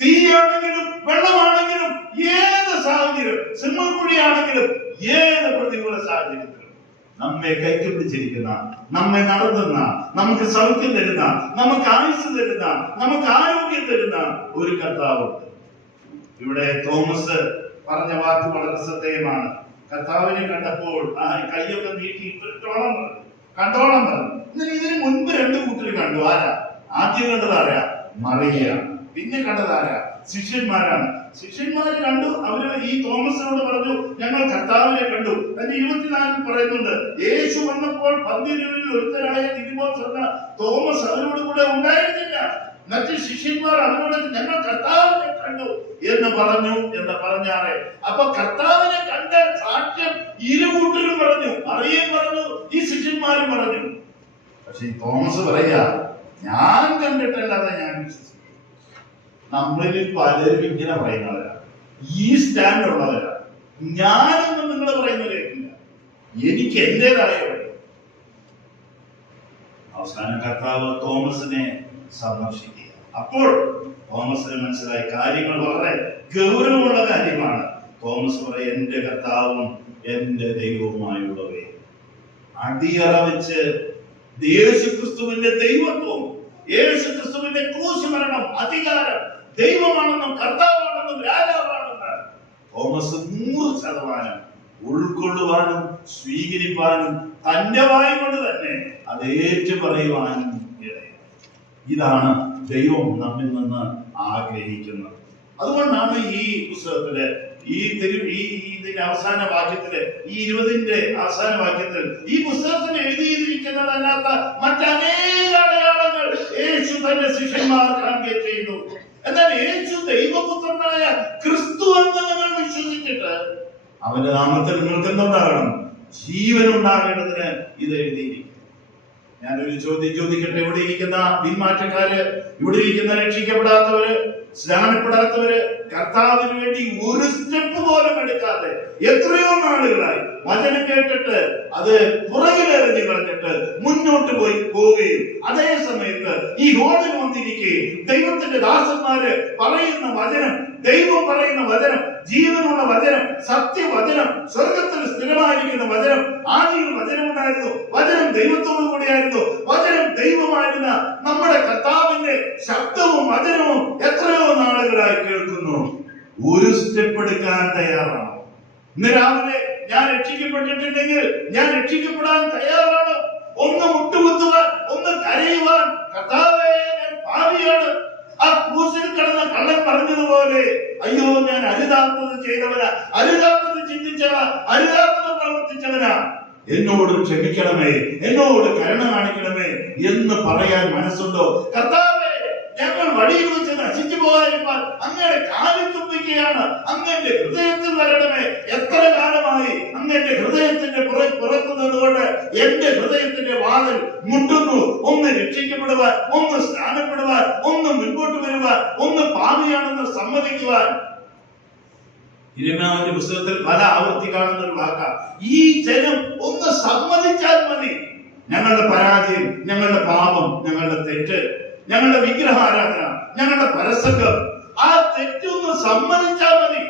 തീയാണെങ്കിലും വെള്ളമാണെങ്കിലും ഏത് സാഹചര്യം, സിംഹക്കുഴിയാണെങ്കിലും ഏത് പ്രതികൂല സാഹചര്യത്തിലും നമ്മെ കൈക്ക് പിടിച്ചിരിക്കുന്ന, നമ്മെ നടത്തുന്ന, നമുക്ക് സൗഖ്യം തരുന്ന, നമുക്ക് ആയുസ് തരുന്ന, നമുക്ക് ആരോഗ്യം തരുന്ന ഒരു കർത്താവുണ്ട്. ഇവിടെ തോമസ് പറഞ്ഞ വാക്ക് വളരെ ശ്രദ്ധേയമാണ്. കർത്താവിനെ കണ്ടപ്പോൾ കൈയൊക്കെ നീട്ടി കണ്ടോളം പറഞ്ഞു. എന്നാൽ ഇതിന് മുൻപ് രണ്ടു കൂട്ടർ കണ്ടു. ആരാ? ആദ്യം കണ്ടത് ആരാ? മറിയ. പിന്നെ കണ്ടത് ആരാ? ശിഷ്യന്മാരാണ്. ശിഷ്യന്മാര് കണ്ടു. അവര് ഈ തോമസിനോട് പറഞ്ഞു, ഞങ്ങൾ കർത്താവിനെ കണ്ടു. അതിന്റെ 24 പറയുന്നുണ്ട്, യേശു വന്നപ്പോൾ 12 ഒരുത്തരായ ദിദിമോസ് എന്ന തോമസ് അവരോട് കൂടെ ഉണ്ടായിരുന്നില്ല. മറ്റ് ശിഷ്യന്മാർ അവരോട് ഞങ്ങൾ കർത്താവിനെ കണ്ടു എന്ന് പറഞ്ഞു എന്ന് പറഞ്ഞാറേ. അപ്പൊ കർത്താവിനെ കണ്ട സാക്ഷ്യം ഇരുകൂട്ടരും പറഞ്ഞു. മറിയയും പറഞ്ഞു, ഈ ശിഷ്യന്മാരും പറഞ്ഞു. പക്ഷെ ഈ തോമസ് പറയാ, ഞാൻ കണ്ടിട്ടല്ലാതെ ഞാൻ വിശ്വസിക്കും. നമ്മളിൽ പലരും ഇങ്ങനെ പറയുന്നവരാ, ഈ സ്റ്റാൻഡ് ഉള്ളവരാ. ഞാനൊന്നും നിങ്ങൾ പറയുന്നത് കേൾക്കില്ല, എനിക്ക് എന്റേതായ വഴി. അവസാനം കർത്താവ് തോമസിനെ സന്ദർശിക്കുക. അപ്പോൾ തോമസിന് മനസ്സിലായി കാര്യങ്ങൾ വളരെ ഗൗരവമുള്ള കാര്യമാണ്. തോമസ് പറയും, എന്റെ കർത്താവും എന്റെ ദൈവവുമായുള്ളവേ. അടിയറ വെച്ച് യേശുക്രിസ്തുവിന്റെ ദൈവത്വം, യേശുക്രിസ്തുവിന്റെ ക്രൂശ് മരണം, അധികാരം, ദൈവമാണെന്നും കർത്താവാണെന്നും രാജാവാണെന്ന് തോമസ് 100% ഉൾക്കൊള്ളുവാനും സ്വീകരിപ്പാനും തന്റെ വായ കൊണ്ട് തന്നെ അത് ഏറ്റു പറയുവാനും ഇടയായി. ഇതാണ് ദൈവം നമ്മിൽ നിന്ന് ആഗ്രഹിക്കുന്നത്. അതുകൊണ്ടാണ് ഈ പുസ്തകത്തില് ഇതിന്റെ അവസാന വാക്യത്തില്, ഈ 20ന്റെ അവസാന വാക്യത്തിൽ ഈ പുസ്തകത്തിൽ എഴുതിയിരിക്കുന്നതല്ലാത്ത മറ്റനേക അടയാളങ്ങൾ യേശു തന്റെ ശിഷ്യന്മാർക്ക് കാണിക്കുകയും ചെയ്യുന്നു. എന്നാൽ യേശു ദൈവപുത്രനായ ക്രിസ്തു എന്ന് നിങ്ങൾ വിശ്വസിച്ചിട്ട് അവന്റെ നാമത്തിൽ നിങ്ങൾക്ക് എന്തുണ്ടാകണം? ജീവൻ ഉണ്ടാകേണ്ടതിന് ഇത് എഴുതിയിരിക്കും. ഞാനൊരു ചോദ്യം ചോദിക്കട്ടെ. ഇവിടെ ഇരിക്കുന്ന പിന്മാറ്റക്കാര്, ഇവിടെ ഇരിക്കുന്ന രക്ഷിക്കപ്പെടാത്തവര്, സ്നാനപ്പെടാത്തവര്, കർത്താവിന് വേണ്ടി ഒരു സ്റ്റെപ്പ് പോലും എടുക്കാതെ എത്രയോ നാളുകളായി വചനം കേട്ടിട്ട് അത് പുറകിലെറിഞ്ഞു കളഞ്ഞിട്ട് മുന്നോട്ട് പോവുകയും അതേ സമയത്ത് ഈ ഹോളിൽ വന്നിരിക്കുകയും ദൈവത്തിന്റെ ദാസന്മാര് പറയുന്ന വചനം, ദൈവം പറയുന്ന വചനം, ജീവനുള്ള വചനം, സത്യവചനം, സ്വർഗത്തിൽ സ്ഥിരമായിരിക്കുന്ന വചനം, ആദ്യം വചനം ഉണ്ടായിരുന്നു, വചനം ദൈവത്തോടു കൂടിയായിരുന്നു, വചനം ദൈവമായിരുന്ന നമ്മുടെ കർത്താവിന്റെ ശബ്ദവും വചനവും എത്രയോ നാളുകളായി കേൾക്കുന്നു. ഒരു സ്റ്റെപ്പ് എടുക്കാൻ തയ്യാറാണോ? ഇന്ന് രാവിലെ ഞാൻ രക്ഷിക്കപ്പെട്ടിട്ടുണ്ടെങ്കിൽ ഞാൻ രക്ഷിക്കപ്പെടാൻ തയ്യാറാണ്. ഒന്ന് മുട്ടുകുത്തുവാൻ, ഒന്ന് കരയുവാൻ, കർത്താവേ ഞാൻ പാപിയാണ്. ആ ക്രൂശിൽ കിടന്ന കള്ളൻ പറഞ്ഞതുപോലെ, അയ്യോ ഞാൻ അരുതാത്തത് ചെയ്തവനാ, അരുതാത്തത് ചിന്തിച്ചവനാ, അരുതാത്തത് പ്രവർത്തിച്ചവനാ, എന്നോട് ക്ഷമിക്കണമേ, എന്നോട് കരുണ കാണിക്കണമേ എന്ന് പറയാൻ മനസ്സുണ്ടോ? കർത്താവേ, ഞങ്ങൾ വഴിയിൽ വെച്ച് നശിച്ചു പോകാതിരിക്കാൻ അങ്ങയുടെ കാലിൽ തുമ്പിക്കുകയാണ്, അങ്ങന്റെ ഹൃദയത്തിൽ വരണമേ. എത്ര കാലമായി അങ്ങന്റെ ഹൃദയത്തിന്റെ പുറത്തു നിന്നുകൊണ്ട് എന്റെ ഹൃദയത്തിന്റെ വാതിൽ മുട്ടുന്നു. ഒന്ന് രക്ഷിക്കപ്പെടുവാൻ, ഒന്ന് സ്നാനപ്പെടുവാൻ, ഒന്ന് മുൻപോട്ട് വരുവാൻ, ഒന്ന് പാപിയാണെന്ന് സമ്മതിക്കുവാൻ. ഇരമ്യാവിന്റെ പുസ്തകത്തിൽ പല ആവർത്തി കാണുന്ന ഒരു വാക്കാ, ഈ ജനം ഒന്ന് സമ്മതിച്ചാൽ മതി. ഞങ്ങളുടെ പരാജയം, ഞങ്ങളുടെ പാപം, ഞങ്ങളുടെ തെറ്റ്, ഞങ്ങളുടെ വിഗ്രഹാരാധന, ഞങ്ങളുടെ പരസംഗം, ആ തെറ്റൊന്ന് സമ്മതിച്ചാൽ മതി.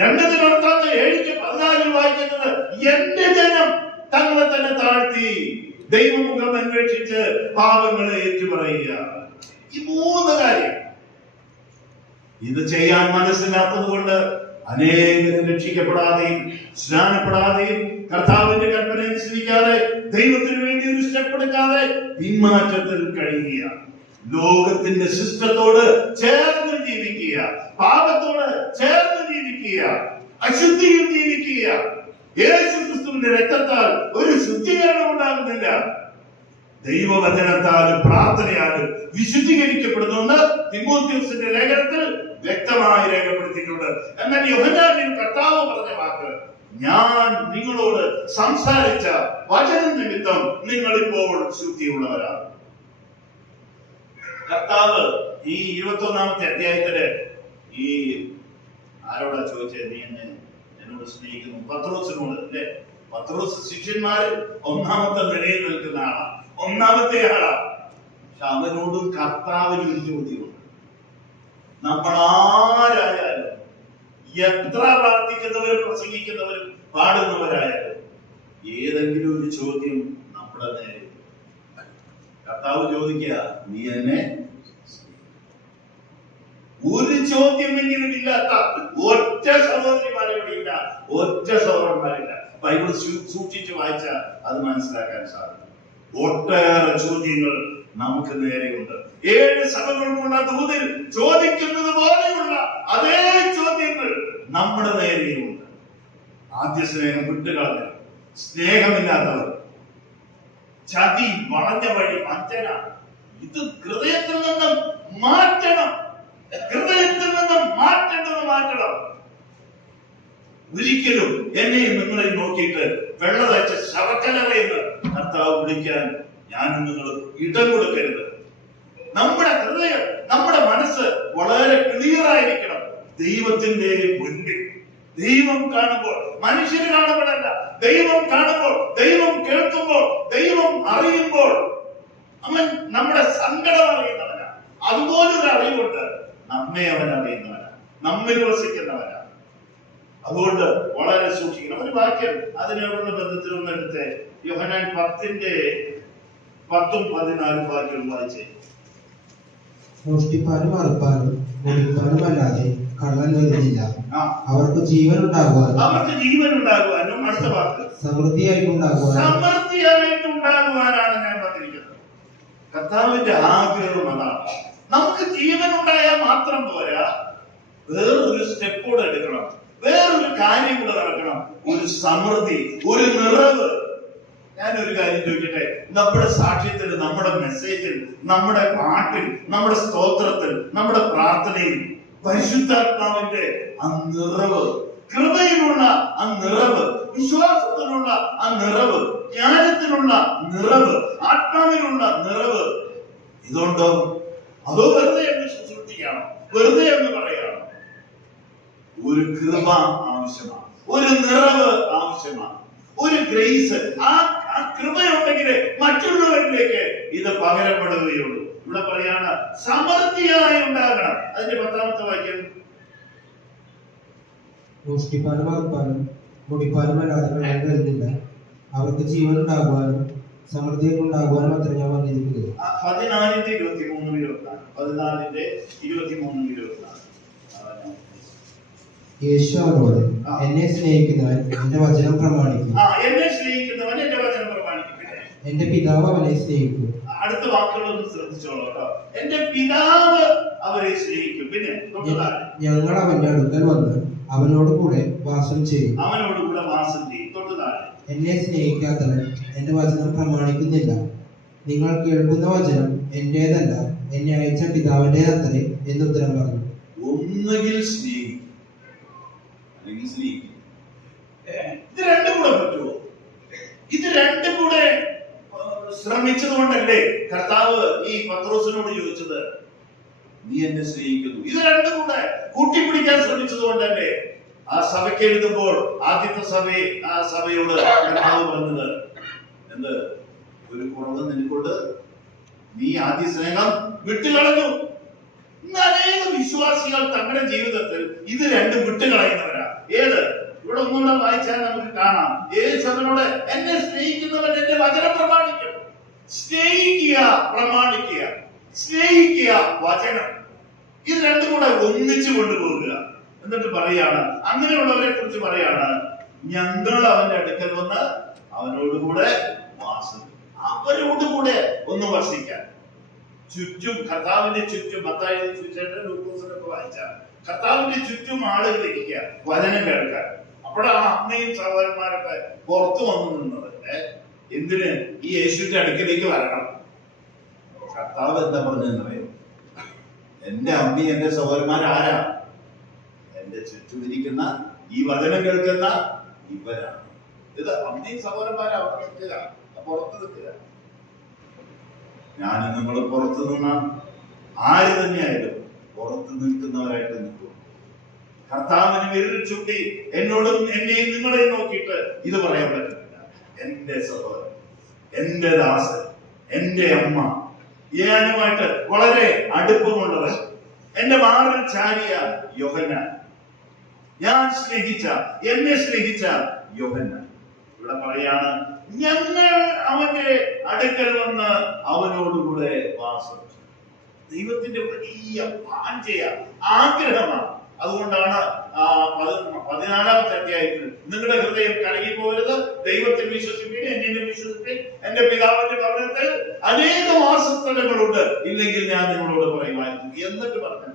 2 തിമോഥെയോസ് 7:14 വായിക്കുന്നത്, എന്റെ ജനം തങ്ങളെ തന്നെ താഴ്ത്തി ദൈവമുഖം അന്വേഷിച്ച് പാപങ്ങളെ ഏറ്റുപറയുക. ഈ 3 കാര്യം ഇത് ചെയ്യാൻ മനസ്സിലാത്തത് കൊണ്ട് അനേകരും രക്ഷിക്കപ്പെടാതെയും സ്നാനപ്പെടാതെയും കർത്താവിന്റെ കൽപ്പന അനുസരിക്കാതെ ദൈവത്തിന് വേണ്ടി ഒരു സ്റ്റെപ്പ് എടുക്കാതെ പിന്മാറ്റത്തിൽ കഴിയുകയാണ്. ലോകത്തിന്റെ സിസ്റ്റത്തോട് ചേർന്ന് ജീവിക്കുക, പാപത്തോട് ചേർന്ന് ജീവിക്കുക, അശുദ്ധിയിൽ ജീവിക്കുക. യേശുക്രിസ്തുവിന്റെ രക്തത്താൽ ഒരു ശുദ്ധീകരണം ഉണ്ടാകുന്നില്ല. ദൈവവചനത്താലും പ്രാർത്ഥനയാലും വിശുദ്ധീകരിക്കപ്പെടുന്നുണ്ട്. തിമോഥെയോസിന്റെ ലേഖനത്തിൽ വ്യക്തമായി രേഖപ്പെടുത്തിയിട്ടുണ്ട്. എന്നാൽ യോഹന്നാനിൽ കർത്താവ് പറഞ്ഞ വാക്ക്, ഞാൻ നിങ്ങളോട് സംസാരിച്ച വചന നിമിത്തം നിങ്ങൾ ഇപ്പോൾ ശുദ്ധിയുള്ളവരാണ്. കർത്താവ് ഈ 21-ാമത്തെ അധ്യായത്തില് ഈ ആരോടാ ചോദിച്ചത്, നീ എന്നോട് സ്നേഹിക്കുന്നു? പത്രോസിനോട് അല്ലേ? പത്രോസ് ശിഷ്യന്മാരിൽ 1-ാമത്തെ നിലയിൽ നിൽക്കുന്ന ആളാ, 1-ാമത്തെ ആളാ. പക്ഷെ അവനോടും കർത്താവിന് ഒരു ചോദ്യമുണ്ട്. നമ്മളാരായാലും, എത്ര പ്രാർത്ഥിക്കുന്നവരും പ്രസംഗിക്കുന്നവരും പാടുന്നവരായാലും, ഏതെങ്കിലും ഒരു ചോദ്യം നമ്മുടെ നേരെ കർത്താവ് ചോദിക്കുക, നീ എന്നെ? ഒരു ചോദ്യമെങ്കിലും ഇല്ലാത്ത ഒറ്റ സഹോദരിമാരില്ല, ഒറ്റ സഹോദരന്മാരില്ല. ബൈബിൾ സൂക്ഷിച്ച് വായിച്ചാൽ അത് മനസ്സിലാക്കാൻ സാധിക്കും. ഒട്ടേറെ ചോദ്യങ്ങൾ നമുക്ക് നേരെയുണ്ട്. 7 സഭകൾക്കുള്ള ദൂതൻ ചോദിക്കുന്നത് പോലെയുള്ള അതേ ചോദ്യങ്ങൾ നമ്മുടെ നേരെയുണ്ട്. ആദ്യ സ്നേഹം വിട്ടുകളഞ്ഞ, സ്നേഹമില്ലാത്തവർ, ചതി, വളഞ്ഞ വഴി, വഞ്ചന, ഇത് ഹൃദയത്തിൽ നിന്നും മാറ്റണം. ഹൃദയത്തിൽ നിന്നും മാറ്റണം. ഒരിക്കലും എന്നെയും നിങ്ങളെയും നോക്കിയിട്ട് വെള്ള തയ്ച്ച ശവക്കലറയെന്ന് കർത്താവ് വിളിക്കാൻ ഞാനും നിങ്ങളും ഇടം കൊടുക്കരുത്. നമ്മുടെ ഹൃദയം, നമ്മുടെ മനസ്സ് വളരെ ക്ലിയർ ആയിരിക്കണം. ദൈവത്തിന്റെ മുൻപിൽ ദൈവം കാണുമ്പോൾ, മനുഷ്യന് കാണുമ്പോഴല്ല, ദൈവം കാണുമ്പോൾ, ദൈവം കേൾക്കുമ്പോൾ, ദൈവം അറിയുമ്പോൾ അവൻ നമ്മുടെ സങ്കടം അറിയുന്നവനാ. അതുപോലൊരു അറിവുണ്ട്. നമ്മെ അവൻ അറിയുന്നവനാ, നമ്മിൽ വസിക്കുന്നവനാ. അതുകൊണ്ട് വളരെ സൂക്ഷിക്കണം. ഒരു വാക്യം അതിനോടുള്ള ബന്ധത്തിൽ ഒന്ന് എടുത്ത് യോഹന്നാൻ 10:14 വാക്യം വായിച്ചേ. മോഷ്ടിപ്പാനും അറുപ്പാനും മുടിപ്പാനും അല്ലാതെ കള്ളൻ വരുന്നില്ല. അവർക്ക് ജീവൻ ഉണ്ടാകുവാനും അടുത്ത വാക്ക് സമൃദ്ധിയായിട്ടുണ്ടാകുവാനാണ് ഞാൻ വന്നിരിക്കുന്നത്. കർത്താവിന്റെ ആഗ്രഹം അതാണ്. നമുക്ക് ജീവൻ ഉണ്ടായാൽ മാത്രം പോരാ, വേറൊരു സ്റ്റെപ്പ് കൂടെ എടുക്കണം, വേറൊരു കാര്യം കൂടെ നടക്കണം. ഒരു സമൃദ്ധി, ഒരു നിറവ്. ഞാനൊരു കാര്യം ചോദിക്കട്ടെ, നമ്മുടെ സാക്ഷ്യത്തിൽ, നമ്മുടെ മെസ്സേജിൽ, നമ്മുടെ പാട്ടിൽ, നമ്മുടെ സ്തോത്രത്തിൽ, നമ്മുടെ പ്രാർത്ഥനയിൽ പരിശുദ്ധാത്മാവിന്റെ ആ നിറവ്, കൃപയിലുള്ള ആ നിറവ്, വിശ്വാസത്തിലുള്ള ആ നിറവ്, ജ്ഞാനത്തിലുള്ള നിറവ്, ആത്മാവിലുള്ള നിറവ് ഇതുണ്ടോ? അതോ വെറുതെ എന്ന് ശുശ്രൂഷിക്കണം, വെറുതെ എന്ന് പറയണം? ഒരു കൃപ ആവശ്യമാണ്, ഒരു നിറവ് ആവശ്യമാണ്, ഒരു ഗ്രേസ്. ആ കൃപയുണ്ടെങ്കിൽ മറ്റുള്ളവരിലേക്ക് ഇത് പകരപ്പെടുകയുള്ളൂ. ഇവിടെ പറയാണ് സമൃദ്ധിയായി ഉണ്ടാകണം. അതിന്റെ 10-ാമത്തെ വാക്യം. മോഷ്ടിപ്പാനും അറുപ്പാനും മുടിപ്പാനും അല്ലാതെ കള്ളൻ വരുന്നില്ല. അവർക്ക് ജീവൻ ഉണ്ടാകുവാനും സമൃദ്ധിയൊക്കെ ഉണ്ടാകുവാനും അത്ര ഞാൻ വന്നിരിക്കുന്നത്. 14:23 യേശു അവരോട്, എന്നെ സ്നേഹിക്കുന്നവൻ എന്റെ വചനം പ്രമാണിക്കും. എന്റെ പിതാവ് അവനെ സ്നേഹിക്കും. അടുത്ത വാക്കുകളൊന്ന് ശ്രദ്ധിച്ചോളൂ കേട്ടോ. എന്റെ പിതാവ് അവരെ സ്നേഹിക്കും. പിന്നെ ഞങ്ങൾ അവന്റെ അടുക്കൽ വന്ന് അവനോട് കൂടെ വാസം ചെയ്യും. എന്നെ സ്നേഹിക്കാത്തവൻ എന്റെ വചനം പ്രമാണിക്കുന്നില്ല. നിങ്ങൾ കേൾക്കുന്ന വചനം എന്റേതല്ല, എന്നെ അയച്ച പിതാവിന്റേതത്രേ എന്ന് ഉത്തരം പറഞ്ഞു. ഒന്നുകിൽ സ്നേഹിക്കും, അല്ലെങ്കിൽ സ്നേഹിക്കും. ഇത് രണ്ടും കൂടെ പറ്റുമോ? ഇത് രണ്ടും കൂടെ ശ്രമിച്ചത് കൊണ്ടല്ലേ കർത്താവ് ഈ പത്രോസിനോട് ചോദിച്ചത്, നീ എന്നെ സ്നേഹിക്കുന്നു? ഇത് രണ്ടും കൂടെ കൂട്ടിപ്പിടിക്കാൻ ശ്രമിച്ചത് കൊണ്ടല്ലേ ആ സഭയ്ക്ക് എഴുതുമ്പോൾ ആദ്യത്തെ ആ സഭയോട് കർത്താവ് പറഞ്ഞത് എന്ത്? ഒരു കുറവ് നിനക്കൊണ്ട് നീ ആദ്യ സ്നേഹം വിട്ടുകളഞ്ഞു. ഇന്ന് അനേകം വിശ്വാസികൾ തങ്ങളുടെ ജീവിതത്തിൽ ഇത് രണ്ടും വിട്ടുകളയുന്നവരാ. ഏത്? ഇവിടെ ഒന്നുകൂടെ വായിച്ചാൽ നമുക്ക് കാണാം. യേശുവിനോട് എന്നെ സ്നേഹിക്കുന്നവൻ എന്റെ വചനം പ്രമാണിക്കും. സ്നേഹിക്കുക, പ്രമാണിക്കുക, സ്നേഹിക്കുക, വചനം, ഇത് രണ്ടും കൂടെ ഒന്നിച്ചു കൊണ്ടുപോകുക. എന്നിട്ട് പറയാണ്, അങ്ങനെയുള്ളവരെ കുറിച്ച് പറയാണ്, ഞങ്ങൾ അവന്റെ അടുക്കൽ വന്ന് അവനോടുകൂടെ വാസം, അവരോടുകൂടെ ഒന്ന് വസിക്കാൻ. ചുറ്റും കർത്താവിന്റെ ചുറ്റും വായിച്ചാൽ കർത്താവിന്റെ ചുറ്റും ആളുകൾ ഇരിക്കുക, വചനം കേൾക്കാൻ. അപ്പോഴാണ് അമ്മയും സഹോദരന്മാരൊക്കെ പുറത്തു വന്നു നിന്നത്. എന്തിന്? ഈ യേശുവിന്റെ അടുക്കലേക്ക് വരണം. കർത്താവ് എന്താ പറഞ്ഞെന്നറിയോ? എന്റെ അമ്മയും എന്റെ സഹോദരന്മാരാരാ? എന്റെ ചുറ്റും ഇരിക്കുന്ന, ഈ വചനം കേൾക്കുന്ന ഇവരാണ്. ഇത് അമ്മീ സഹോദരന്മാരെ അവിടെ നിൽക്കുക, പുറത്ത് നിൽക്കുക. ഞാനും നിങ്ങൾ പുറത്തു നിന്ന ആര് തന്നെയായാലും പുറത്ത് നിൽക്കുന്നവരായിട്ട് നിൽക്കും. കർത്താവിന് വിരൽ ചൂണ്ടി എന്നോടും എന്നെയും നിങ്ങളെയും നോക്കിയിട്ട് ഇത് പറയാൻ പറ്റുന്നില്ല. എന്റെ സഹോദരൻ, എന്റെ ദാസൻ, എന്റെ അമ്മ, ഞാനുമായിട്ട് വളരെ അടുപ്പമുള്ളവർ, എന്റെ മാറിൽ ചാരിയ യോഹന്നാൻ, ഞാൻ സ്നേഹിച്ച, എന്നെ സ്നേഹിച്ച യോഹന്നാൻ. ഇവിടെ പറയാണ്, ഞങ്ങൾ അവന്റെ അടുക്കൽ വന്ന് അവനോടുകൂടെ വാസം. ദൈവത്തിന്റെ വലിയ വാഞ്ചയ ആഗ്രഹമാണ്. അതുകൊണ്ടാണ് 14-ാമത്തെ അധ്യായത്തിൽ നിങ്ങളുടെ ഹൃദയം കലങ്ങി പോകരുത്, ദൈവത്തിൽ വിശ്വസിപ്പിൻ, എന്നെ വിശ്വസിപ്പിൻ, എന്റെ പിതാവിന്റെ ഭവനത്തിൽ അനേക വാസസ്ഥലങ്ങളുണ്ട്, ഇല്ലെങ്കിൽ ഞാൻ നിങ്ങളോട് പറയുമായിരുന്നു. എന്നിട്ട് പറഞ്ഞു,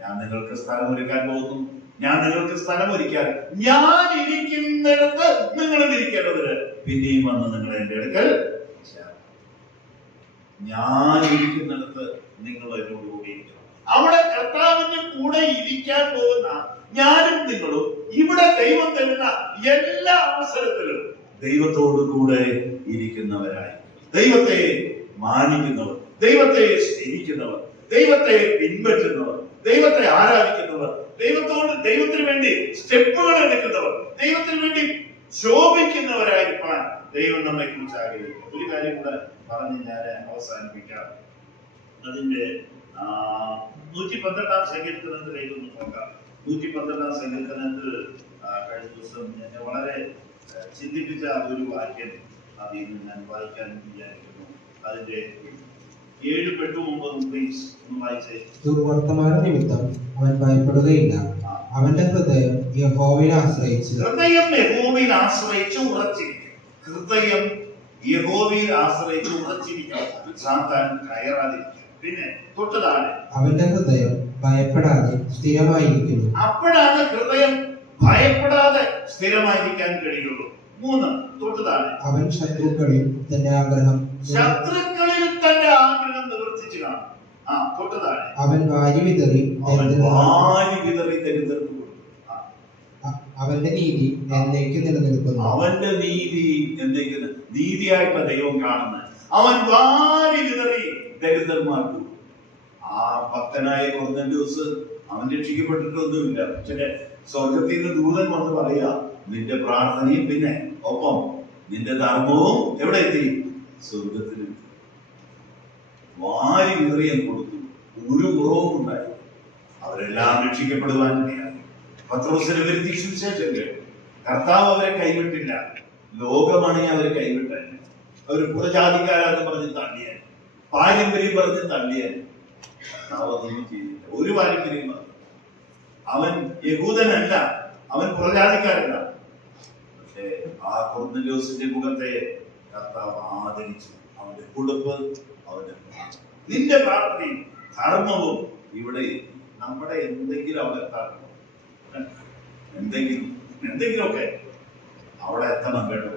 ഞാൻ നിങ്ങൾക്ക് സ്ഥലമൊരുക്കാൻ പോകുന്നു, ഞാൻ നിങ്ങൾക്ക് സ്ഥലമൊരുക്കാൻ, ഞാൻ ഇരിക്കുന്നിടത്ത് നിങ്ങളും ഇരിക്കേണ്ടതിന് പിന്നെയും വന്ന് നിങ്ങൾ എന്റെ അടുക്കൽ. ഞാൻ ഇരിക്കുന്നിടത്ത് നിങ്ങൾ എന്നോട് കൂടി ഇരിക്കണം. അവിടെ കർത്താവിന്റെ കൂടെ ഇരിക്കാൻ പോകുന്ന ഞാനും നിങ്ങളും ഇവിടെ ദൈവം തരുന്ന എല്ലാ അവസരത്തിലും ദൈവത്തോടു കൂടെ ഇരിക്കുന്നവരായി, ദൈവത്തെ മാനിക്കുന്നവർ, ദൈവത്തെ സ്നേഹിക്കുന്നവർ, ദൈവത്തെ പിൻപറ്റുന്നവർ, ദൈവത്തെ ആരാധിക്കുന്നവർ, ദൈവത്തിന് വേണ്ടി സ്റ്റെപ്പുകൾ എടുക്കുന്നവർ, ദൈവത്തിന് വേണ്ടി ശോഭിക്കുന്നവരായിരിക്കാൻ ദൈവം നമ്മെ കുറിച്ച് ആഗ്രഹിക്കുന്നു. ഒരു കാര്യം കൂടെ പറഞ്ഞ് ഞാൻ അവസാനിപ്പിക്കാം. അതിന്റെ 112-ാം സങ്കീർത്തനത്തിലേക്ക് ഒന്ന് നോക്കാം. 112-ാം സങ്കീർത്തനത്തിൽ കഴിഞ്ഞ ദിവസം എന്നെ വളരെ ചിന്തിപ്പിച്ച ഒരു വാക്യം അതിൽ നിന്ന് ഞാൻ വായിക്കാൻ വിചാരിക്കുന്നു. അതിന്റെ 7-8 പ്ലീസ് ഒന്ന് വായിച്ചേ. ദുർവർത്തമാന നിമിത്തം അവൻ ഭയപ്പെടുകയില്ല, അവന്റെ ഹൃദയം യഹോവയിൽ ആശ്രയിച്ച് ഉറച്ചിരിക്കും. ഹൃദയം യഹോവയിൽ ആശ്രയിച്ച് ഉറച്ചിരിക്കും. സാത്താൻ കയറാതിരിക്കും. പിന്നെ തൊട്ടതാണ്, അവന്റെ ഹൃദയം ഭയപ്പെടാതെ സ്ഥിരമായിരിക്കുന്നു. അപ്പോഴാണ് ഹൃദയം ഭയപ്പെടാതെ സ്ഥിരമായിരിക്കാൻ കഴിയുള്ളൂ. 3 തൊട്ടതാണ്, അവൻ ശത്രുക്കളിൽ തന്റെ ആഗ്രഹം നിവർത്തിച്ചു കാണും. തൊട്ടതാണ്, അവൻ വാരി വിതറി ദരിദ്രർക്ക് കൊടുക്കും. അവന്റെ നീതി എന്നേക്ക് നിലനിൽക്കുന്നു. അവന്റെ നീതി എന്നേക്ക് നീതിയായിട്ട് ദൈവം കാണുന്നത്. അവൻ വാരി വിതറി ദരിദ്രന്മാർക്ക്. ആ ഭക്തനായ കൊർന്നേലിയോസ് അവൻ രക്ഷിക്കപ്പെട്ടിട്ടൊന്നുമില്ല. പക്ഷേ സ്വർഗത്തിൽ നിന്ന് ദൂതൻ വന്ന് പറയാ, നിന്റെ പ്രാർത്ഥനയും പിന്നെ ഒപ്പം നിന്റെ ധർമ്മവും എവിടെ എത്തി? സ്വർഗത്തിൽ. വാരി വിതറിയാൻ കൊടുത്തു, ഒരു കുറവും ഉണ്ടായി. അവരെല്ലാം രക്ഷിക്കപ്പെടുവാൻ വേണ്ടിയാണ്. പത്രോസിനെ വരുത്തി സുവിശേഷം കേട്ടു. കർത്താവ് അവരെ കൈവിട്ടില്ല. ലോകമാണെങ്കിൽ അവരെ കൈവിട്ടില്ല. അവർ പുറജാതിക്കാരാന്ന് പറഞ്ഞ് തള്ളിയാൻ, പാരമ്പര്യം പറഞ്ഞ് തള്ളിയാൻ. കർത്താവ് അതൊന്നും ചെയ്തില്ല. ഒരു പാരമ്പര്യം പറഞ്ഞു. അവൻ യഹൂദനല്ല, അവൻ പുറജാതിക്കാരല്ല. പക്ഷേ ആ കൊർന്നേലിയോസിന്റെ മുഖത്തെ കർത്താവ് ആദരിച്ചു. അവന്റെ കുടുംബ, അവന്റെ നിന്റെ പ്രാർത്ഥനയും ധർമ്മവും ഇവിടെ നമ്മുടെ എന്തെങ്കിലും അവിടെ എത്താറുണ്ടോ? എന്തെങ്കിലുമൊക്കെ അവിടെ എത്തണം കേട്ടോ.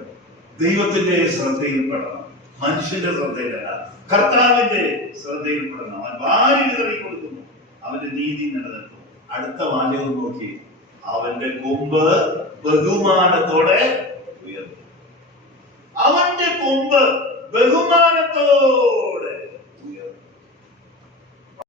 ദൈവത്തിന്റെ ശ്രദ്ധയിൽപ്പെടണം, മനുഷ്യന്റെ ശ്രദ്ധയിലല്ല, കർത്താവിന്റെ ശ്രദ്ധയിൽപ്പെടണം. അവൻ വാരി വിതറി കൊടുക്കുന്നു, അവന്റെ നീതി നിലനിൽക്കും. അടുത്ത വാചകം നോക്കി, അവന്റെ കൊമ്പ് ബഹുമാനത്തോടെ ഉയർന്നു. അവന്റെ കൊമ്പ് ബഹുമാനത്തോടെ